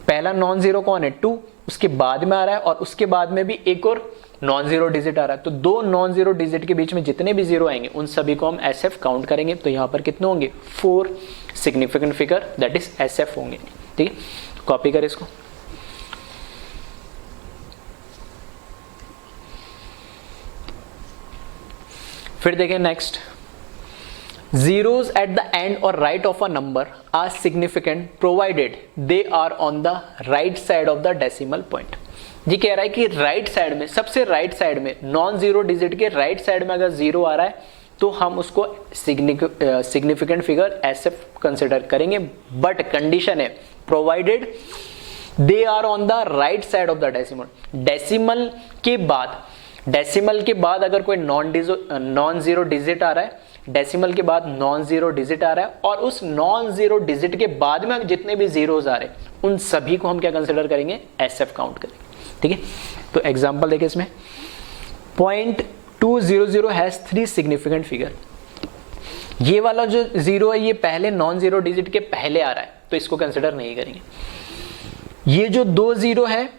पहला नॉन जीरो कौन है? 2, उसके बाद में आ रहा है और उसके बाद में भी एक और नॉन जीरो डिजिट आ रहा है। तो 2 नॉन जीरो डिजिट के बीच में जितने भी जीरो आएंगे उन सभी को हम एसएफ काउंट करेंगे। तो यहाँ पर कितने होंगे? 4 significant figure that is SF होंगे, ठीक है। कॉपी करें इसको। फिर देखें next, zeros at the end or right of a number are significant provided they are on the right side of the decimal point। ये कह रहा है कि राइट साइड में, सबसे राइट साइड में, नॉन जीरो डिजिट के राइट साइड में अगर जीरो आ रहा है तो हम उसको सिग्निफिकेंट फिगर एसएफ कंसिडर करेंगे, बट कंडीशन है provided they are on the right side of the decimal. Decimal के बाद अगर कोई नॉन जीरो डिजिट आ रहा है, डेसिमल के बाद नॉन जीरो डिजिट आ रहा है, और उस नॉन जीरो डिजिट के बाद में जितने भी जीरोस आ रहे हैं उन सभी को हम क्या कंसिडर करेंगे, एसएफ काउंट करेंगे। ठीक है, तो एग्जांपल देखिए इसमें 0.200 हैज 3 सिग्निफिकेंट फिगर। ये वाला जो जीरो है ये पहले नॉन जीरो डिजिट के पहले आ रहा है, तो इसको कंसिडर नहीं करेंगे। ये जो 2 जीरो है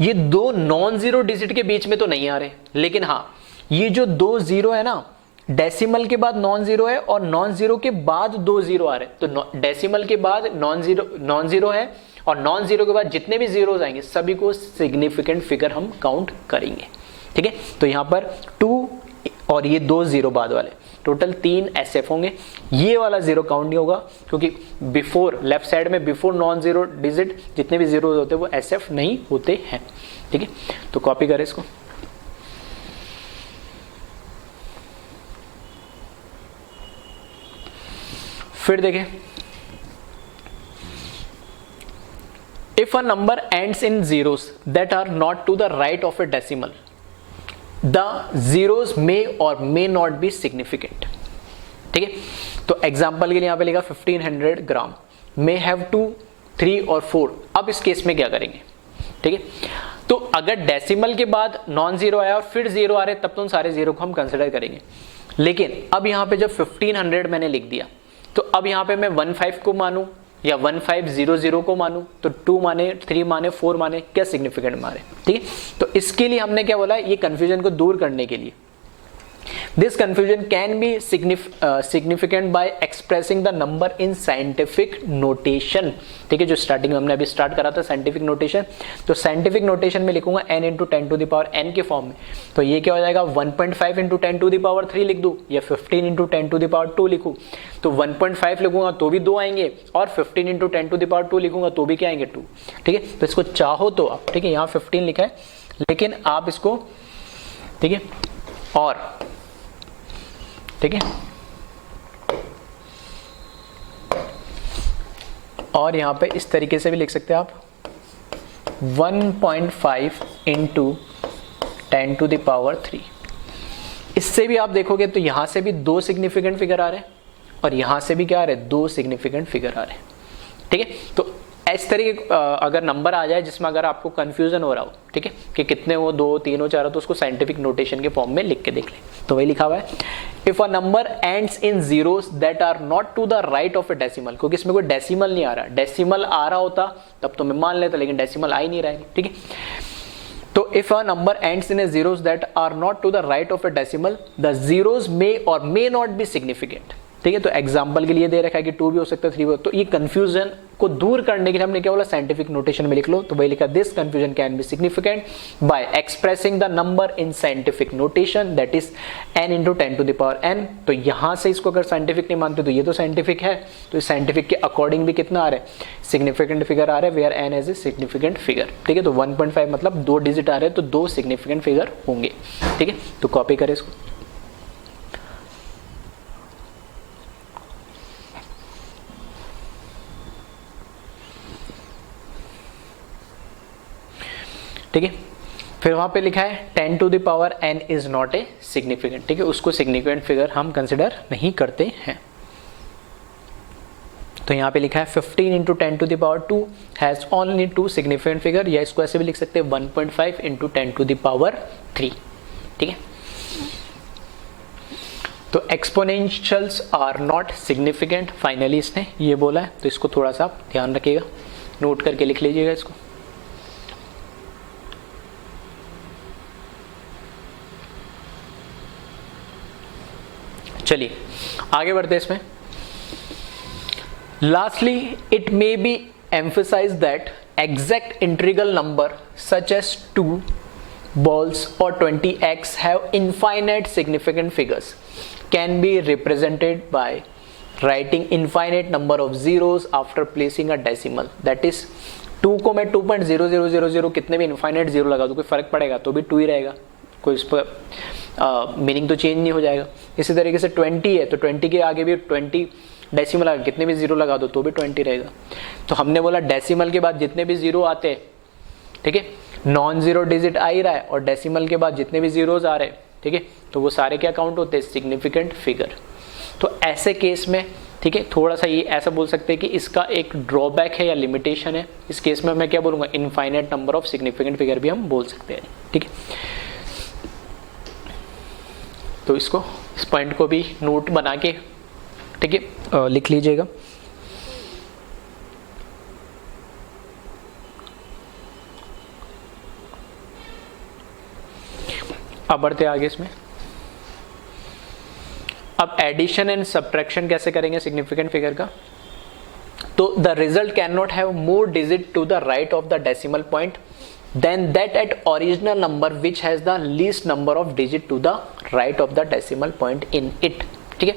ये 2 नॉन जीरो डिजिट के बीच में तो नहीं आ रहे, लेकिन हाँ ये जो 2 जीरो है ना, डेसिमल के बाद नॉन जीरो है और नॉन जीरो के बाद 2 जीरो आ रहे हैं, तो डेसिमल के बाद नॉन जीरो है और नॉन जीरो के बाद जितने भी जीरो आएंगे सभी को सिग्निफिकेंट फिगर हम काउंट करेंगे। ठीक है, तो यहां पर 2 और ये 2 जीरो बाद वाले टोटल 3 एसएफ होंगे। ये वाला जीरो काउंट नहीं होगा क्योंकि बिफोर लेफ्ट साइड में बिफोर नॉन जीरो डिजिट जितने भी जीरो होते हैं वो एसएफ नहीं होते हैं। ठीक है, तो कॉपी करें इसको। फिर देखें, if a number ends in zeros that are not to the right of a decimal, the zeros may or may not be significant। ठीक है, तो एग्जाम्पल के लिए यहां पे लिखा 1500 ग्राम, may have 2, 3 और 4। अब इस केस में क्या करेंगे, ठीक है, तो अगर डेसिमल के बाद नॉन जीरो आया और फिर जीरो आ रहे तब तो उन सारे जीरो को हम कंसिडर करेंगे। लेकिन अब यहां पे जब 1500 मैंने लिख दिया तो अब यहां पे मैं 15 को मानूं या 1500 को मानूं, तो 2 माने, 3 माने, 4 माने, क्या सिग्निफिकेंट माने। ठीक है, तो इसके लिए हमने क्या बोला, ये कंफ्यूजन को दूर करने के लिए this confusion can be significant by expressing the number in scientific notation. ठीक है, जो स्टार्टिंग में हमने अभी स्टार्ट करा था साइंटिफिक नोटेशन, तो साइंटिफिक नोटेशन में लिखूंगा n into 10 to the power n के फॉर्म में, तो ये क्या हो जाएगा 1.5 इंटू 10 टू द पावर 3 लिख दूं या 15 इंटू 10 टू द पावर 2 लिखूं, तो 1.5 लिखूंगा तो भी 2 आएंगे और 15 इंटू 10 टू द पावर 2 लिखूंगा तो भी क्या आएंगे 2। ठीक है, तो इसको चाहो तो आप, ठीक है, यहाँ 15 लिखा है लेकिन आप इसको, ठीक है, और ठीक है, और यहां पे इस तरीके से भी लिख सकते हैं आप 1.5 इंटू 10 टू द पावर 3। इससे भी आप देखोगे तो यहां से भी 2 सिग्निफिकेंट फिगर आ रहे हैं और यहां से भी क्या आ रहे हैं, 2 सिग्निफिकेंट फिगर आ रहे हैं। ठीक है, तो इस तरीके अगर नंबर आ जाए जिसमें अगर आपको कंफ्यूजन हो रहा हो, ठीक है, कि कितने हो, 2, 3 हो, 4 हो, तो उसको साइंटिफिक नोटेशन के फॉर्म में लिख के देख लें। तो वही लिखा हुआ है, if a number ends in zeros that are not to the right of a decimal, क्योंकि इसमें कोई डेसिमल नहीं आ रहा, डेसिमल आ रहा होता तब तो मैं मान लेता, लेकिन डेसिमल आ ही नहीं रहा है। ठीक है, तो if a number ends in a zeros that are not to the right of a decimal, the zeros may और मे नॉट बी सिग्निफिकेंट। ठीक है, तो एग्जांपल के लिए दे रखा है कि 2 भी हो सकता है, 3 भी हो, तो ये कंफ्यूजन को दूर करने के लिए हमने क्या बोला, साइंटिफिक नोटेशन में लिख लो, तो वही लिखा this confusion can be significant by expressing the number in scientific notation that is n into 10 to the power n। तो यहां से इसको अगर साइंटिफिक नहीं मानते तो ये तो साइंटिफिक है, तो इस साइंटिफिक के अकॉर्डिंग भी कितना आ रहा है, सिग्निफिकेंट फिगर आ रहा है, where n as a significant figure. ठीक है, तो 1.5 मतलब 2 डिजिट आ रहे हैं तो 2 सिग्निफिकेंट फिगर होंगे। ठीक है, तो कॉपी करें इसको। ठीक है, फिर वहां पे लिखा है 10 to the power n is not a significant. ठीक है, उसको सिग्निफिकेंट फिगर हम कंसिडर नहीं करते हैं। तो यहाँ पे लिखा है 15 into 10 to the power 2 has only 2 significant figure, या इसको ऐसे भी लिख सकते हैं 1.5 इंटू 10 टू द पावर 3। ठीक है, तो exponentials are not significant, finally इसने ये बोला है, तो इसको थोड़ा सा आप ध्यान रखिएगा, नोट करके लिख लीजिएगा इसको। चलिए आगे बढ़ते हैं इसमें। Lastly it may be emphasize that exact integral number such as 2 balls or 20x have infinite significant figures can be represented by writing infinite number of zeros after placing a decimal, that is 2 को मैं 2.0000 कितने भी infinite zero लगा दूं कोई फर्क पड़ेगा, तो भी 2 ही रहेगा, कोई इस पर मीनिंग तो चेंज नहीं हो जाएगा। इसी तरीके से 20 है तो 20 के आगे भी 20 डेसिमल आगे कितने भी जीरो लगा दो तो भी 20 रहेगा। तो हमने बोला डेसिमल के बाद जितने भी जीरो आते हैं, ठीक है, नॉन जीरो डिजिट आ ही रहा है और डेसिमल के बाद जितने भी जीरोज आ रहे हैं, ठीक है, तो वो सारे क्या काउंट होते हैं, सिग्निफिकेंट फिगर। तो ऐसे केस में, ठीक है, थोड़ा सा ये ऐसा बोल सकते हैं कि इसका एक ड्रॉबैक है या लिमिटेशन है। इस केस में मैं क्या बोलूँगा, infinite number of significant figure भी हम बोल सकते हैं, ठीक है। तो इसको, इस पॉइंट को भी नोट बना के, ठीक है, लिख लीजिएगा। अब बढ़ते आगे इसमें। अब एडिशन एंड सब्ट्रैक्शन कैसे करेंगे सिग्निफिकेंट फिगर का। तो the result can not have more digit to the right of the decimal point than that at original number which has the least number of digit to the right of the decimal point in it, ठीक है।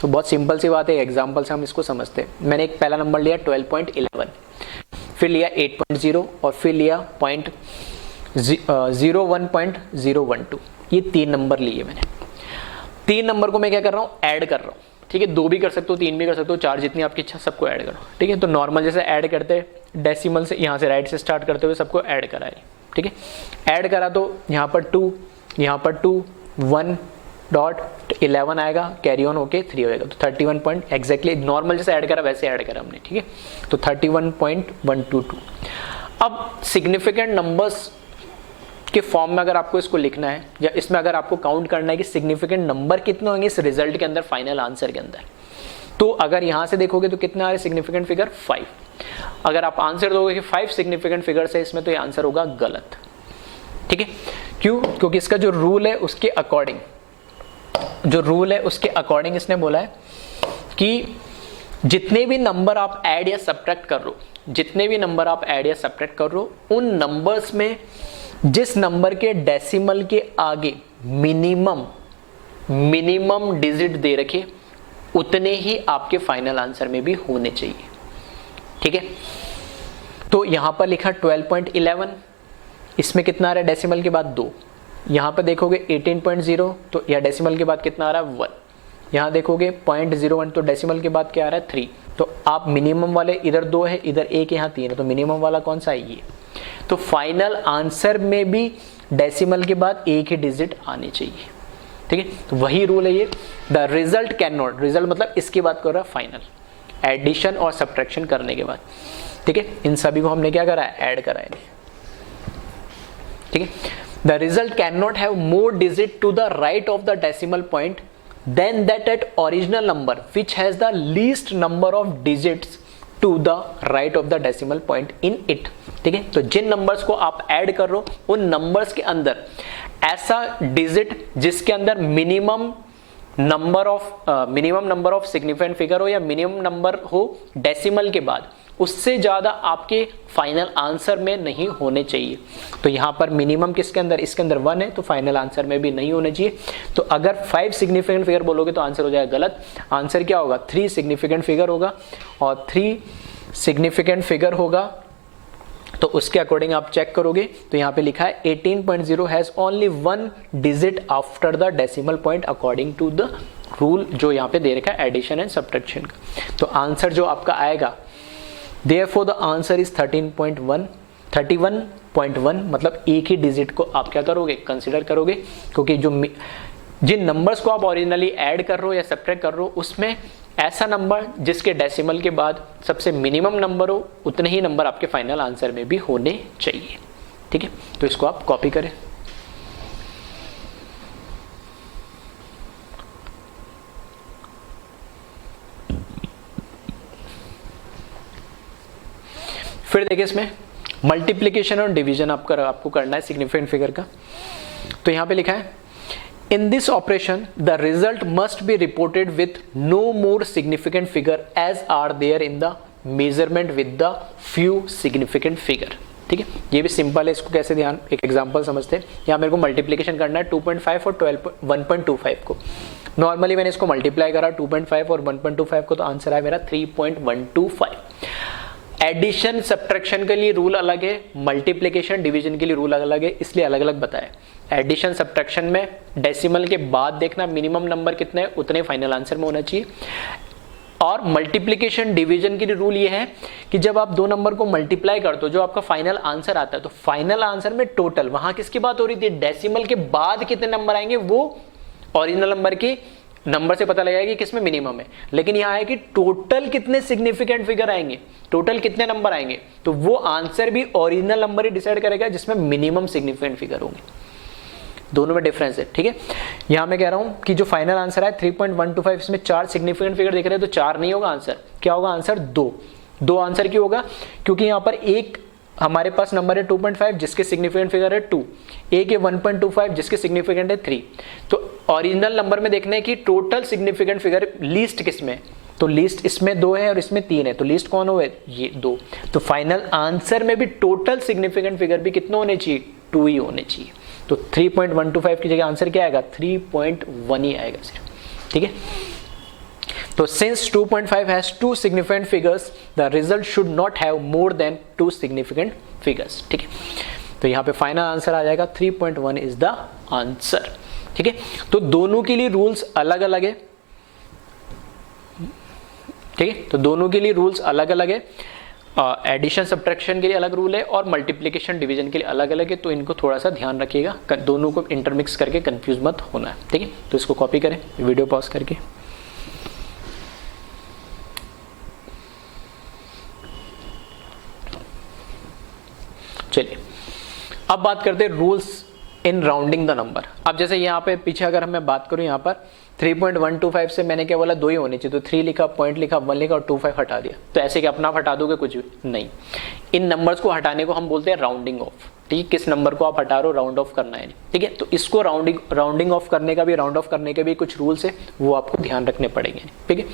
तो बहुत simple सी बात है, example से हम इसको समझते हैं। मैंने एक पहला नंबर लिया 12.11, फिर लिया 8.0 और फिर लिया 01.012। ये 3 नंबर लिए मैंने। 3 नंबर को मैं क्या कर रहा हूँ, ऐड कर रहा हूँ, ठीक है। 2 भी कर सकते हो, 3 भी कर सकते हो, 4 जितनी आपकी इच्छा, सबको ऐड करो, ठीक है। तो नॉर्मल जैसे ऐड करते हैं डेसिमल से, यहाँ से राइट से स्टार्ट करते हुए सबको ऐड कराए, ठीक है। ऐड करा तो यहाँ पर 2, यहाँ पर 2, 1.11 आएगा, कैरी ऑन होके 3 होएगा, तो 31 पॉइंट एग्जैक्टली नॉर्मल जैसे ऐड करा वैसे ऐड करा हमने, ठीक है। तो 31.122। अब सिग्निफिकेंट नंबर्स के फॉर्म में अगर आपको इसको लिखना है या इसमें अगर आपको काउंट करना है कि सिग्निफिकेंट नंबर कितने होंगे इस रिजल्ट के अंदर, फाइनल आंसर के अंदर, तो अगर यहां से देखोगे तो कितना आ रहा है सिग्निफिकेंट फिगर 5। अगर आप आंसर दोगे कि 5 सिग्निफिकेंट फिगर्स है इसमें, तो ये आंसर होगा गलत, ठीक है। क्यों? क्योंकि इसका जो रूल है उसके अकॉर्डिंग, इसने बोला है कि जितने भी नंबर आप ऐड या सब्ट्रैक्ट कर रहे हो, उन नंबर्स में जिस नंबर के डेसिमल के आगे मिनिमम डिजिट दे रखे उतने ही आपके फाइनल आंसर में भी होने चाहिए, ठीक है। तो यहां पर लिखा 12.11, इसमें कितना आ रहा है डेसिमल के बाद 2। यहां पर देखोगे 18.0, तो या डेसिमल के बाद कितना आ रहा है 1। यहां देखोगे 0.01, तो डेसिमल के बाद क्या आ रहा है 3। तो आप मिनिमम वाले, इधर 2 है, इधर 1, यहाँ 3 है, तो मिनिमम वाला कौन सा है, ये। तो फाइनल आंसर में भी डेसिमल के बाद 1 ही डिजिट आनी चाहिए, ठीक है। तो वही रूल है ये। The result can not, result मतलब इसकी बात कर रहा है फाइनल, एडिशन और सब्ट्रैक्शन करने के बाद, ठीक है। इन सभी को हमने क्या करा है, ऐड करा है, ठीक है। The result can not have more digit to the right of the decimal point than that at original number which has the least number of digits to the right of the decimal point in it, ठीक है। तो जिन numbers को आप add कर रहे हो उन numbers के अंदर ऐसा डिजिट जिसके अंदर minimum number of significant figure हो या मिनिमम नंबर हो डेसिमल के बाद, उससे ज्यादा आपके फाइनल आंसर में नहीं होने चाहिए। तो यहां पर मिनिमम किसके अंदर, इसके अंदर 1 है, तो फाइनल आंसर में भी नहीं होने चाहिए। तो अगर 5 सिग्निफिकेंट फिगर बोलोगे तो आंसर हो जाएगा गलत। आंसर क्या होगा, 3 सिग्निफिकेंट फिगर होगा, और 3 सिग्निफिकेंट फिगर होगा तो उसके अकॉर्डिंग आप चेक करोगे तो यहाँ पे लिखा है 18.0 has only 1 digit after the decimal point according to the rule जो यहाँ पे दे रखा है एडिशन एंड सब्ट्रैक्शन का। तो आंसर जो आपका आएगा, therefore the answer is 31.1, मतलब एक ही डिजिट को आप क्या करोगे, कंसिडर करोगे, क्योंकि जिन नंबर्स को आप ओरिजिनली ऐड कर रहे हो या सब्ट्रैक्ट कर रहे हो उसमें ऐसा नंबर जिसके डेसिमल के बाद सबसे मिनिमम नंबर हो उतने ही नंबर आपके फाइनल आंसर में भी होने चाहिए, ठीक है। तो इसको आप कॉपी करें। फिर देखिए इसमें मल्टीप्लिकेशन और डिवीजन आपको करना है सिग्निफिकेंट फिगर का। तो यहां पे लिखा है in this operation the result must be reported with no more significant figure as are there in the measurement with the few significant figure, ठीक है। ये भी सिंपल है, इसको कैसे ध्यान, एक एग्जांपल समझते हैं। यहाँ मेरे को मल्टीप्लिकेशन करना है 2.5 और 1.25 को। नॉर्मली मैंने इसको मल्टीप्लाई करा 2.5 और 1.25 को, तो आंसर आया मेरा 3.125। एडिशन सब्ट्रैक्शन के लिए रूल अलग है, मल्टीप्लिकेशन डिवीजन के लिए रूल अलग है, इसलिए अलग अलग बताया। एडिशन सब्ट्रैक्शन में डेसिमल के बाद देखना मिनिमम नंबर कितने हैं उतने फाइनल आंसर में होना चाहिए। और मल्टीप्लिकेशन डिवीजन के लिए रूल ये है कि जब आप दो नंबर को मल्टीप्लाई करते हो जो आपका फाइनल आंसर आता है, तो फाइनल आंसर में टोटल, वहां किसकी बात हो रही थी, डेसिमल के बाद कितने नंबर आएंगे वो ओरिजिनल नंबर की नंबर से पता लगेगा कि किसमें मिनिमम है। लेकिन यहां है कि टोटल कितने सिग्निफिकेंट फिगर आएंगे, टोटल कितने नंबर आएंगे, तो वो आंसर भी ओरिजिनल नंबर ही डिसाइड करेगा जिसमें मिनिमम सिग्निफिकेंट फिगर होंगे। दोनों में डिफरेंस है, ठीक है। यहां मैं कह रहा हूं कि जो फाइनल आंसर है 3.125, इसमें 4 सिग्निफिकेंट फिगर दिख रहे हैं, तो 4 नहीं होगा आंसर, क्या होगा आंसर 2 आंसर क्यों होगा, क्योंकि यहां पर एक हमारे पास नंबर है 2.5 जिसके सिग्निफिकेंट फिगर है 2, एक है 1.25 जिसके सिग्निफिकेंट है 3। तो ओरिजिनल नंबर में देखना है कि टोटल सिग्निफिकेंट फिगर लीस्ट किसमें, तो लीस्ट इसमें 2 है और इसमें 3 है, तो लीस्ट कौन हुए, ये 2। तो फाइनल आंसर में भी टोटल सिग्निफिकेंट फिगर भी कितने होने चाहिए, 2 ही होने चाहिए। तो 3.125 की जगह आंसर क्या आएगा, 3.1 ही आएगा सिर्फ, ठीक है। तो since 2.5 has 2 significant figures, the result should not have more than 2 significant figures, ठीक है। तो यहाँ पे फाइनल आंसर आ जाएगा 3.1 इज द आंसर, ठीक है। तो दोनों के लिए रूल्स अलग अलग है, ठीक है। तो दोनों के लिए रूल्स अलग अलग है, एडिशन सब्ट्रैक्शन के लिए अलग रूल है और मल्टीप्लिकेशन डिवीजन के लिए अलग अलग है। तो इनको थोड़ा सा ध्यान रखिएगा, दोनों को इंटरमिक्स करके कंफ्यूज मत होना है, ठीक है। तो इसको कॉपी करें वीडियो पॉज करके। चलिए अब बात करते हैं rules in rounding the number. अब जैसे यहाँ पे पीछे अगर मैं बात करूँ, यहाँ पर 3.125 से मैंने क्या बोला, 2 ही होने चाहिए, तो 3 लिखा, पॉइंट लिखा, 1 लिखा और 25 हटा दिया। तो ऐसे कि अपना आप हटा दोगे, कुछ नहीं। इन नंबर्स को हटाने को हम बोलते हैं राउंडिंग ऑफ, ठीक है। किस नंबर को आप हटा रहे हो, राउंड ऑफ करना है, ठीक है। तो इसको राउंडिंग ऑफ करने का भी, राउंड ऑफ करने के भी कुछ रूल्स है, वो आपको ध्यान रखने पड़ेंगे, ठीक है।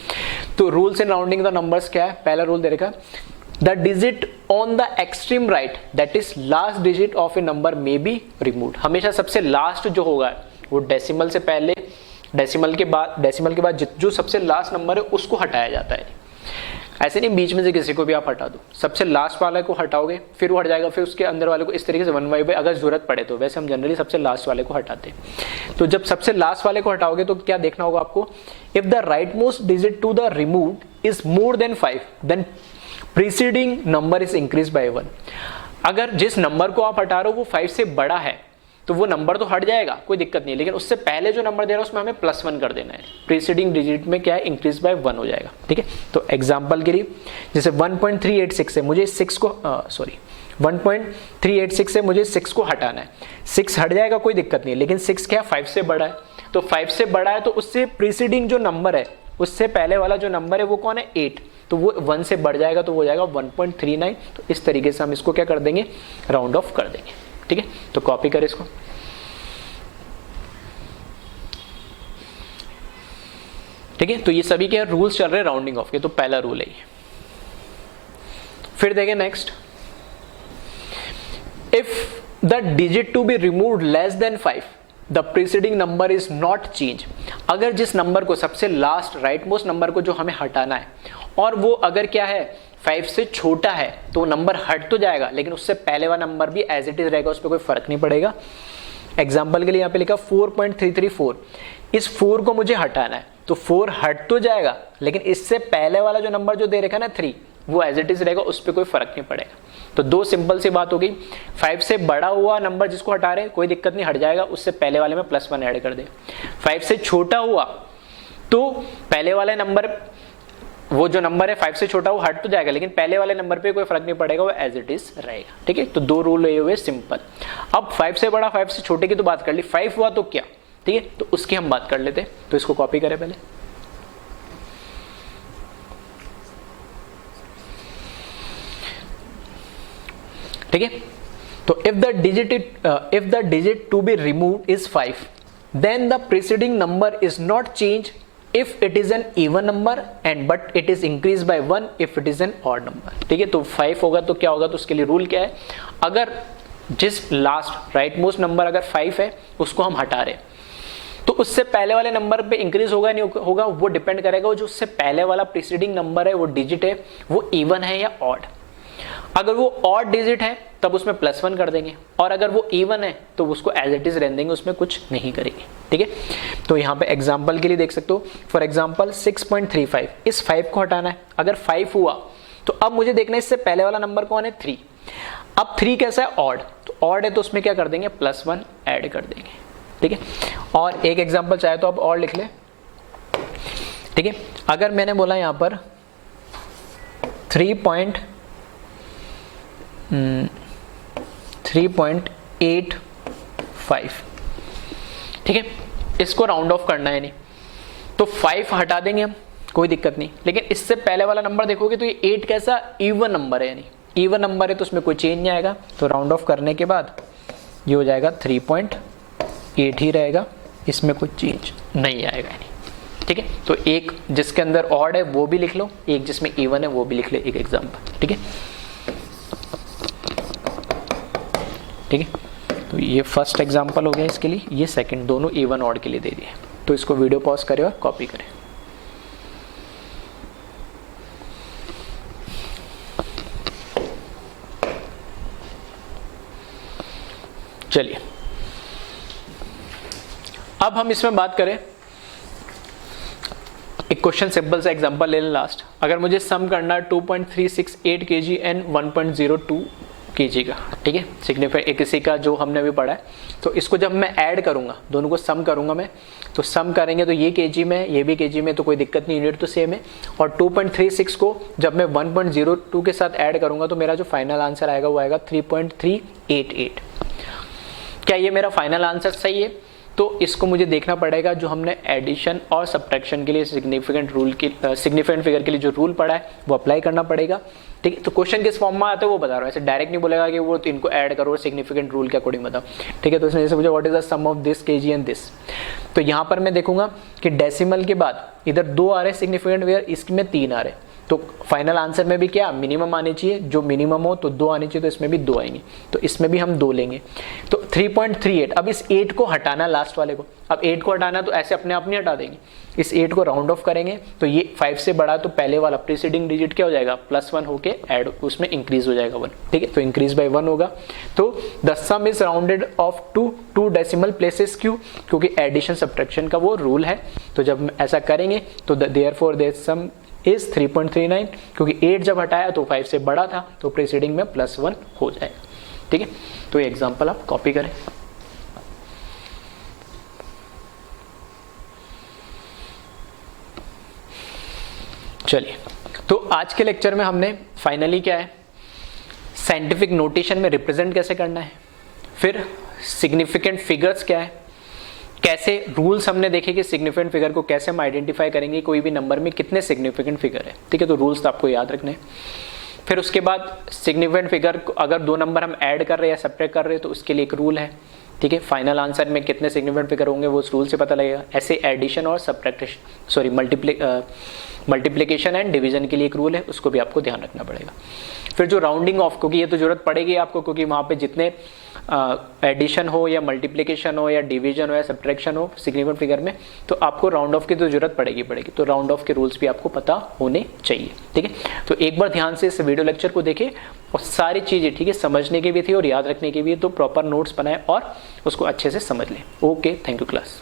तो rules in rounding the numbers क्या है, पहला रूल दे रखा, the digit on the extreme right, that is last digit of a number may be removed। हमेशा सबसे लास्ट जो होगा वो डेसिमल से पहले, डेसिमल के बाद जो सबसे लास्ट नंबर है उसको हटाया जाता है। ऐसे नहीं बीच में से किसी को भी आप हटा दो, सबसे लास्ट वाले को हटाओगे फिर वो हट जाएगा, फिर उसके अंदर वाले को इस तरीके से 1 बाय अगर जरूरत पड़े तो। वैसे हम जनरली सबसे लास्ट वाले को हटाते हैं। तो जब सबसे लास्ट वाले को हटाओगे तो क्या देखना होगा आपको, if the right most digit to the removed is more than 5 then preceding number is increase by 1। अगर जिस नंबर को आप हटा रहे हो वो 5 से बड़ा है तो वो नंबर तो हट जाएगा, कोई दिक्कत नहीं, लेकिन उससे पहले जो नंबर दे रहा है उसमें हमें +1 कर देना है। प्रीसीडिंग डिजिट में क्या है, इंक्रीज बाय 1 हो जाएगा, ठीक है। तो एग्जांपल के लिए जैसे 1.386 से मुझे 1.386 से मुझे 6 को हटाना है। 6 हट जाएगा, कोई दिक्कत नहीं, लेकिन 6 क्या 5 से बड़ा है। तो 5 से बड़ा है तो उससे प्रीसीडिंग जो नंबर है, उससे पहले वाला जो नंबर है वो कौन है, 8। तो वो 1 से बढ़ जाएगा तो वो हो जाएगा 1.39। तो इस तरीके से हम इसको क्या कर देंगे, राउंड ऑफ कर देंगे, ठीक है। तो कॉपी करें इसको, ठीक है। तो ये सभी के रूल्स चल रहे हैं राउंडिंग ऑफ के, तो पहला रूल है ये। फिर देखें next, if the digit to be removed less than 5 the preceding number is not change. अगर जिस नंबर को, सबसे लास्ट राइट मोस्ट नंबर को जो हमें हटाना है और वो अगर क्या है 5 से छोटा है तो नंबर हट तो जाएगा, लेकिन उससे पहले वाला नंबर भी एज इट इज रहेगा, उस पर कोई फर्क नहीं पड़ेगा। एग्जाम्पल के लिए यहाँ पे लिखा 4.334, इस 4 को मुझे हटाना है तो 4 हट तो जाएगा, लेकिन इससे पहले वाला जो नंबर जो दे रखा है ना 3, वो एज इट इज रहेगा, उस पर कोई फर्क नहीं पड़ेगा। तो 2 सिंपल सी बात हो गई। 5 से बड़ा हुआ नंबर जिसको हटा रहे हैं कोई दिक्कत नहीं, हट जाएगा, उससे पहले वाले में +1 ऐड कर दे। 5 से छोटा हुआ तो पहले वाले नंबर, वो जो नंबर है 5 से छोटा वो हट तो जाएगा, लेकिन पहले वाले नंबर पे कोई फर्क नहीं पड़ेगा, वो एज इट इज रहेगा, ठीक है। तो 2 रूल ये हुए सिंपल। अब 5 से बड़ा 5 से छोटे की तो बात कर ली, 5 हुआ तो क्या, ठीक है, तो उसकी हम बात कर लेते हैं। तो इसको कॉपी करें पहले, ठीक है। तो if the digit to be removed is 5 then the preceding number is not change if it is an even number and but it is increased by 1 if it is an odd number, ठीक है। तो 5 होगा तो क्या होगा, तो उसके लिए रूल क्या है, अगर जिस लास्ट राइट मोस्ट नंबर अगर 5 है उसको हम हटा रहे तो उससे पहले वाले नंबर पे इंक्रीज होगा नहीं होगा, वो डिपेंड करेगा वो जो उससे पहले वाला प्रीसीडिंग नंबर है, वो डिजिट है, वो इवन है या ऑड। अगर वो ऑड डिजिट है तब उसमें +1 कर देंगे, और अगर वो इवन है तो उसको एज इट इज रहने देंगे, उसमें कुछ नहीं करेंगे। ठीक है, तो यहाँ पे एग्जाम्पल के लिए देख सकते हो, फॉर एग्जाम्पल 6.35, इस 5 को हटाना है। अगर 5 हुआ तो अब मुझे देखना है इससे पहले वाला नंबर कौन है, 3। अब 3 कैसा है, ऑड, तो ऑड है तो उसमें क्या कर देंगे, +1 ऐड कर देंगे। ठीक है, और एक एग्जाम्पल चाहे तो आप और लिख ले। ठीक है, अगर मैंने बोला यहाँ पर 3.85, ठीक है, इसको राउंड ऑफ करना है नहीं, तो 5 हटा देंगे हम, कोई दिक्कत नहीं। लेकिन इससे पहले वाला नंबर देखोगे तो ये 8 कैसा इवन नंबर है, यानी इवन नंबर है तो उसमें कोई चेंज नहीं आएगा, तो राउंड ऑफ करने के बाद ये हो जाएगा 3.8 ही रहेगा, इसमें कोई चेंज नहीं आएगा। यानी ठीक है, तो एक जिसके अंदर ऑड है वो भी लिख लो, एक जिसमें इवन है वो भी लिख ले, एक एग्जांपल। ठीक है, ठीक है, तो ये फर्स्ट एग्जांपल हो गया इसके लिए, ये सेकंड, दोनों इवन ऑड के लिए दे दिए। तो इसको वीडियो पॉज करें और कॉपी करें। चलिए, अब हम इसमें बात करें, एक क्वेश्चन सिंपल सा एग्जांपल ले लें लास्ट। अगर मुझे सम करना है 2.368 kg एंड 1.02 kg का, ठीक है, सिग्निफिकेंट किसी का जो हमने अभी पढ़ा है, तो इसको जब मैं ऐड करूंगा, दोनों को सम करूंगा मैं, तो सम करेंगे तो ये kg में, ये भी kg में, तो कोई दिक्कत नहीं, यूनिट तो सेम है। और 2.36 को जब मैं 1.02 के साथ ऐड करूंगा तो मेरा जो फाइनल आंसर आएगा वो आएगा 3.388। क्या ये मेरा फाइनल आंसर सही है? तो इसको मुझे देखना पड़ेगा जो हमने एडिशन और सब्ट्रैक्शन के लिए सिग्निफिकेंट फिगर के लिए जो रूल पढ़ा है वो अप्लाई करना पड़ेगा। ठीक है, तो क्वेश्चन किस फॉर्म में आता है वो बता रहा हूँ, ऐसे डायरेक्ट नहीं बोलेगा कि वो तो इनको ऐड करो सिग्निफिकेंट रूल के अकॉर्डिंग बताओ। ठीक है, तो इसने जैसे मुझे what is the sum of this kg and this, तो यहाँ पर मैं देखूंगा कि डेसिमल के बाद इधर 2 आ रहे सिग्निफिकेंट फिगर, इसमें 3 आ रहे, तो फाइनल आंसर में भी क्या मिनिमम आने चाहिए, जो मिनिमम हो तो 2 आने चाहिए, तो इसमें भी 2 आएंगे, तो इसमें भी हम 2 लेंगे। तो 3.38, अब इस 8 को हटाना लास्ट वाले को, अब 8 को हटाना तो ऐसे अपने आप नहीं हटा देंगे, इस 8 को राउंड ऑफ करेंगे तो ये 5 से बड़ा, तो पहले वाला प्रीसीडिंग डिजिट क्या हो जाएगा, +1 होके ऐड, उसमें इंक्रीज हो जाएगा 1। ठीक है, तो इंक्रीज बाय 1 होगा। तो the sum is rounded off to decimal places, क्यों, क्योंकि एडिशन सब्ट्रैक्शन का वो रूल है। तो जब ऐसा करेंगे तो देयरफॉर द सम इज 3.39, क्योंकि 8 जब हटाया तो 5 से बड़ा था, तो प्रीसीडिंग में +1 हो जाएगा। ठीक है, तो ये एग्जांपल आप कॉपी करें। चलिए, तो आज के लेक्चर में हमने फाइनली क्या है, साइंटिफिक नोटेशन में रिप्रेजेंट कैसे करना है, फिर सिग्निफिकेंट फिगर्स क्या है, कैसे रूल्स हमने देखे कि सिग्निफिकेंट फिगर को कैसे हम आइडेंटिफाई करेंगे, कोई भी नंबर में कितने सिग्निफिकेंट फिगर है। ठीक है, तो रूल्स तो आपको याद रखने हैं। फिर उसके बाद सिग्निफिकेंट फिगर अगर 2 नंबर हम ऐड कर रहे हैं या सब्ट्रैक्ट कर रहे हैं तो उसके लिए एक रूल है। ठीक है, फाइनल आंसर में कितने सिग्निफिकेंट फिगर होंगे वो उस रूल से पता लगेगा। ऐसे एडिशन और subtraction, sorry multiplication and division के लिए एक रूल है, उसको भी आपको ध्यान रखना पड़ेगा। फिर जो राउंडिंग ऑफ, क्योंकि ये तो जरूरत पड़ेगी आपको, क्योंकि वहाँ पे जितने एडिशन हो या मल्टीप्लिकेशन हो या डिवीजन हो या सब्ट्रैक्शन हो सिग्निफिकेंट फिगर में, तो आपको राउंड ऑफ की तो जरूरत पड़ेगी। तो राउंड ऑफ के रूल्स भी आपको पता होने चाहिए। ठीक है, तो एक बार ध्यान से इस वीडियो लेक्चर को देखें और सारी चीज़ें, ठीक है, समझने की भी थी और याद रखने की भी, तो प्रॉपर नोट्स बनाएं और उसको अच्छे से समझ लें। Okay, thank you class.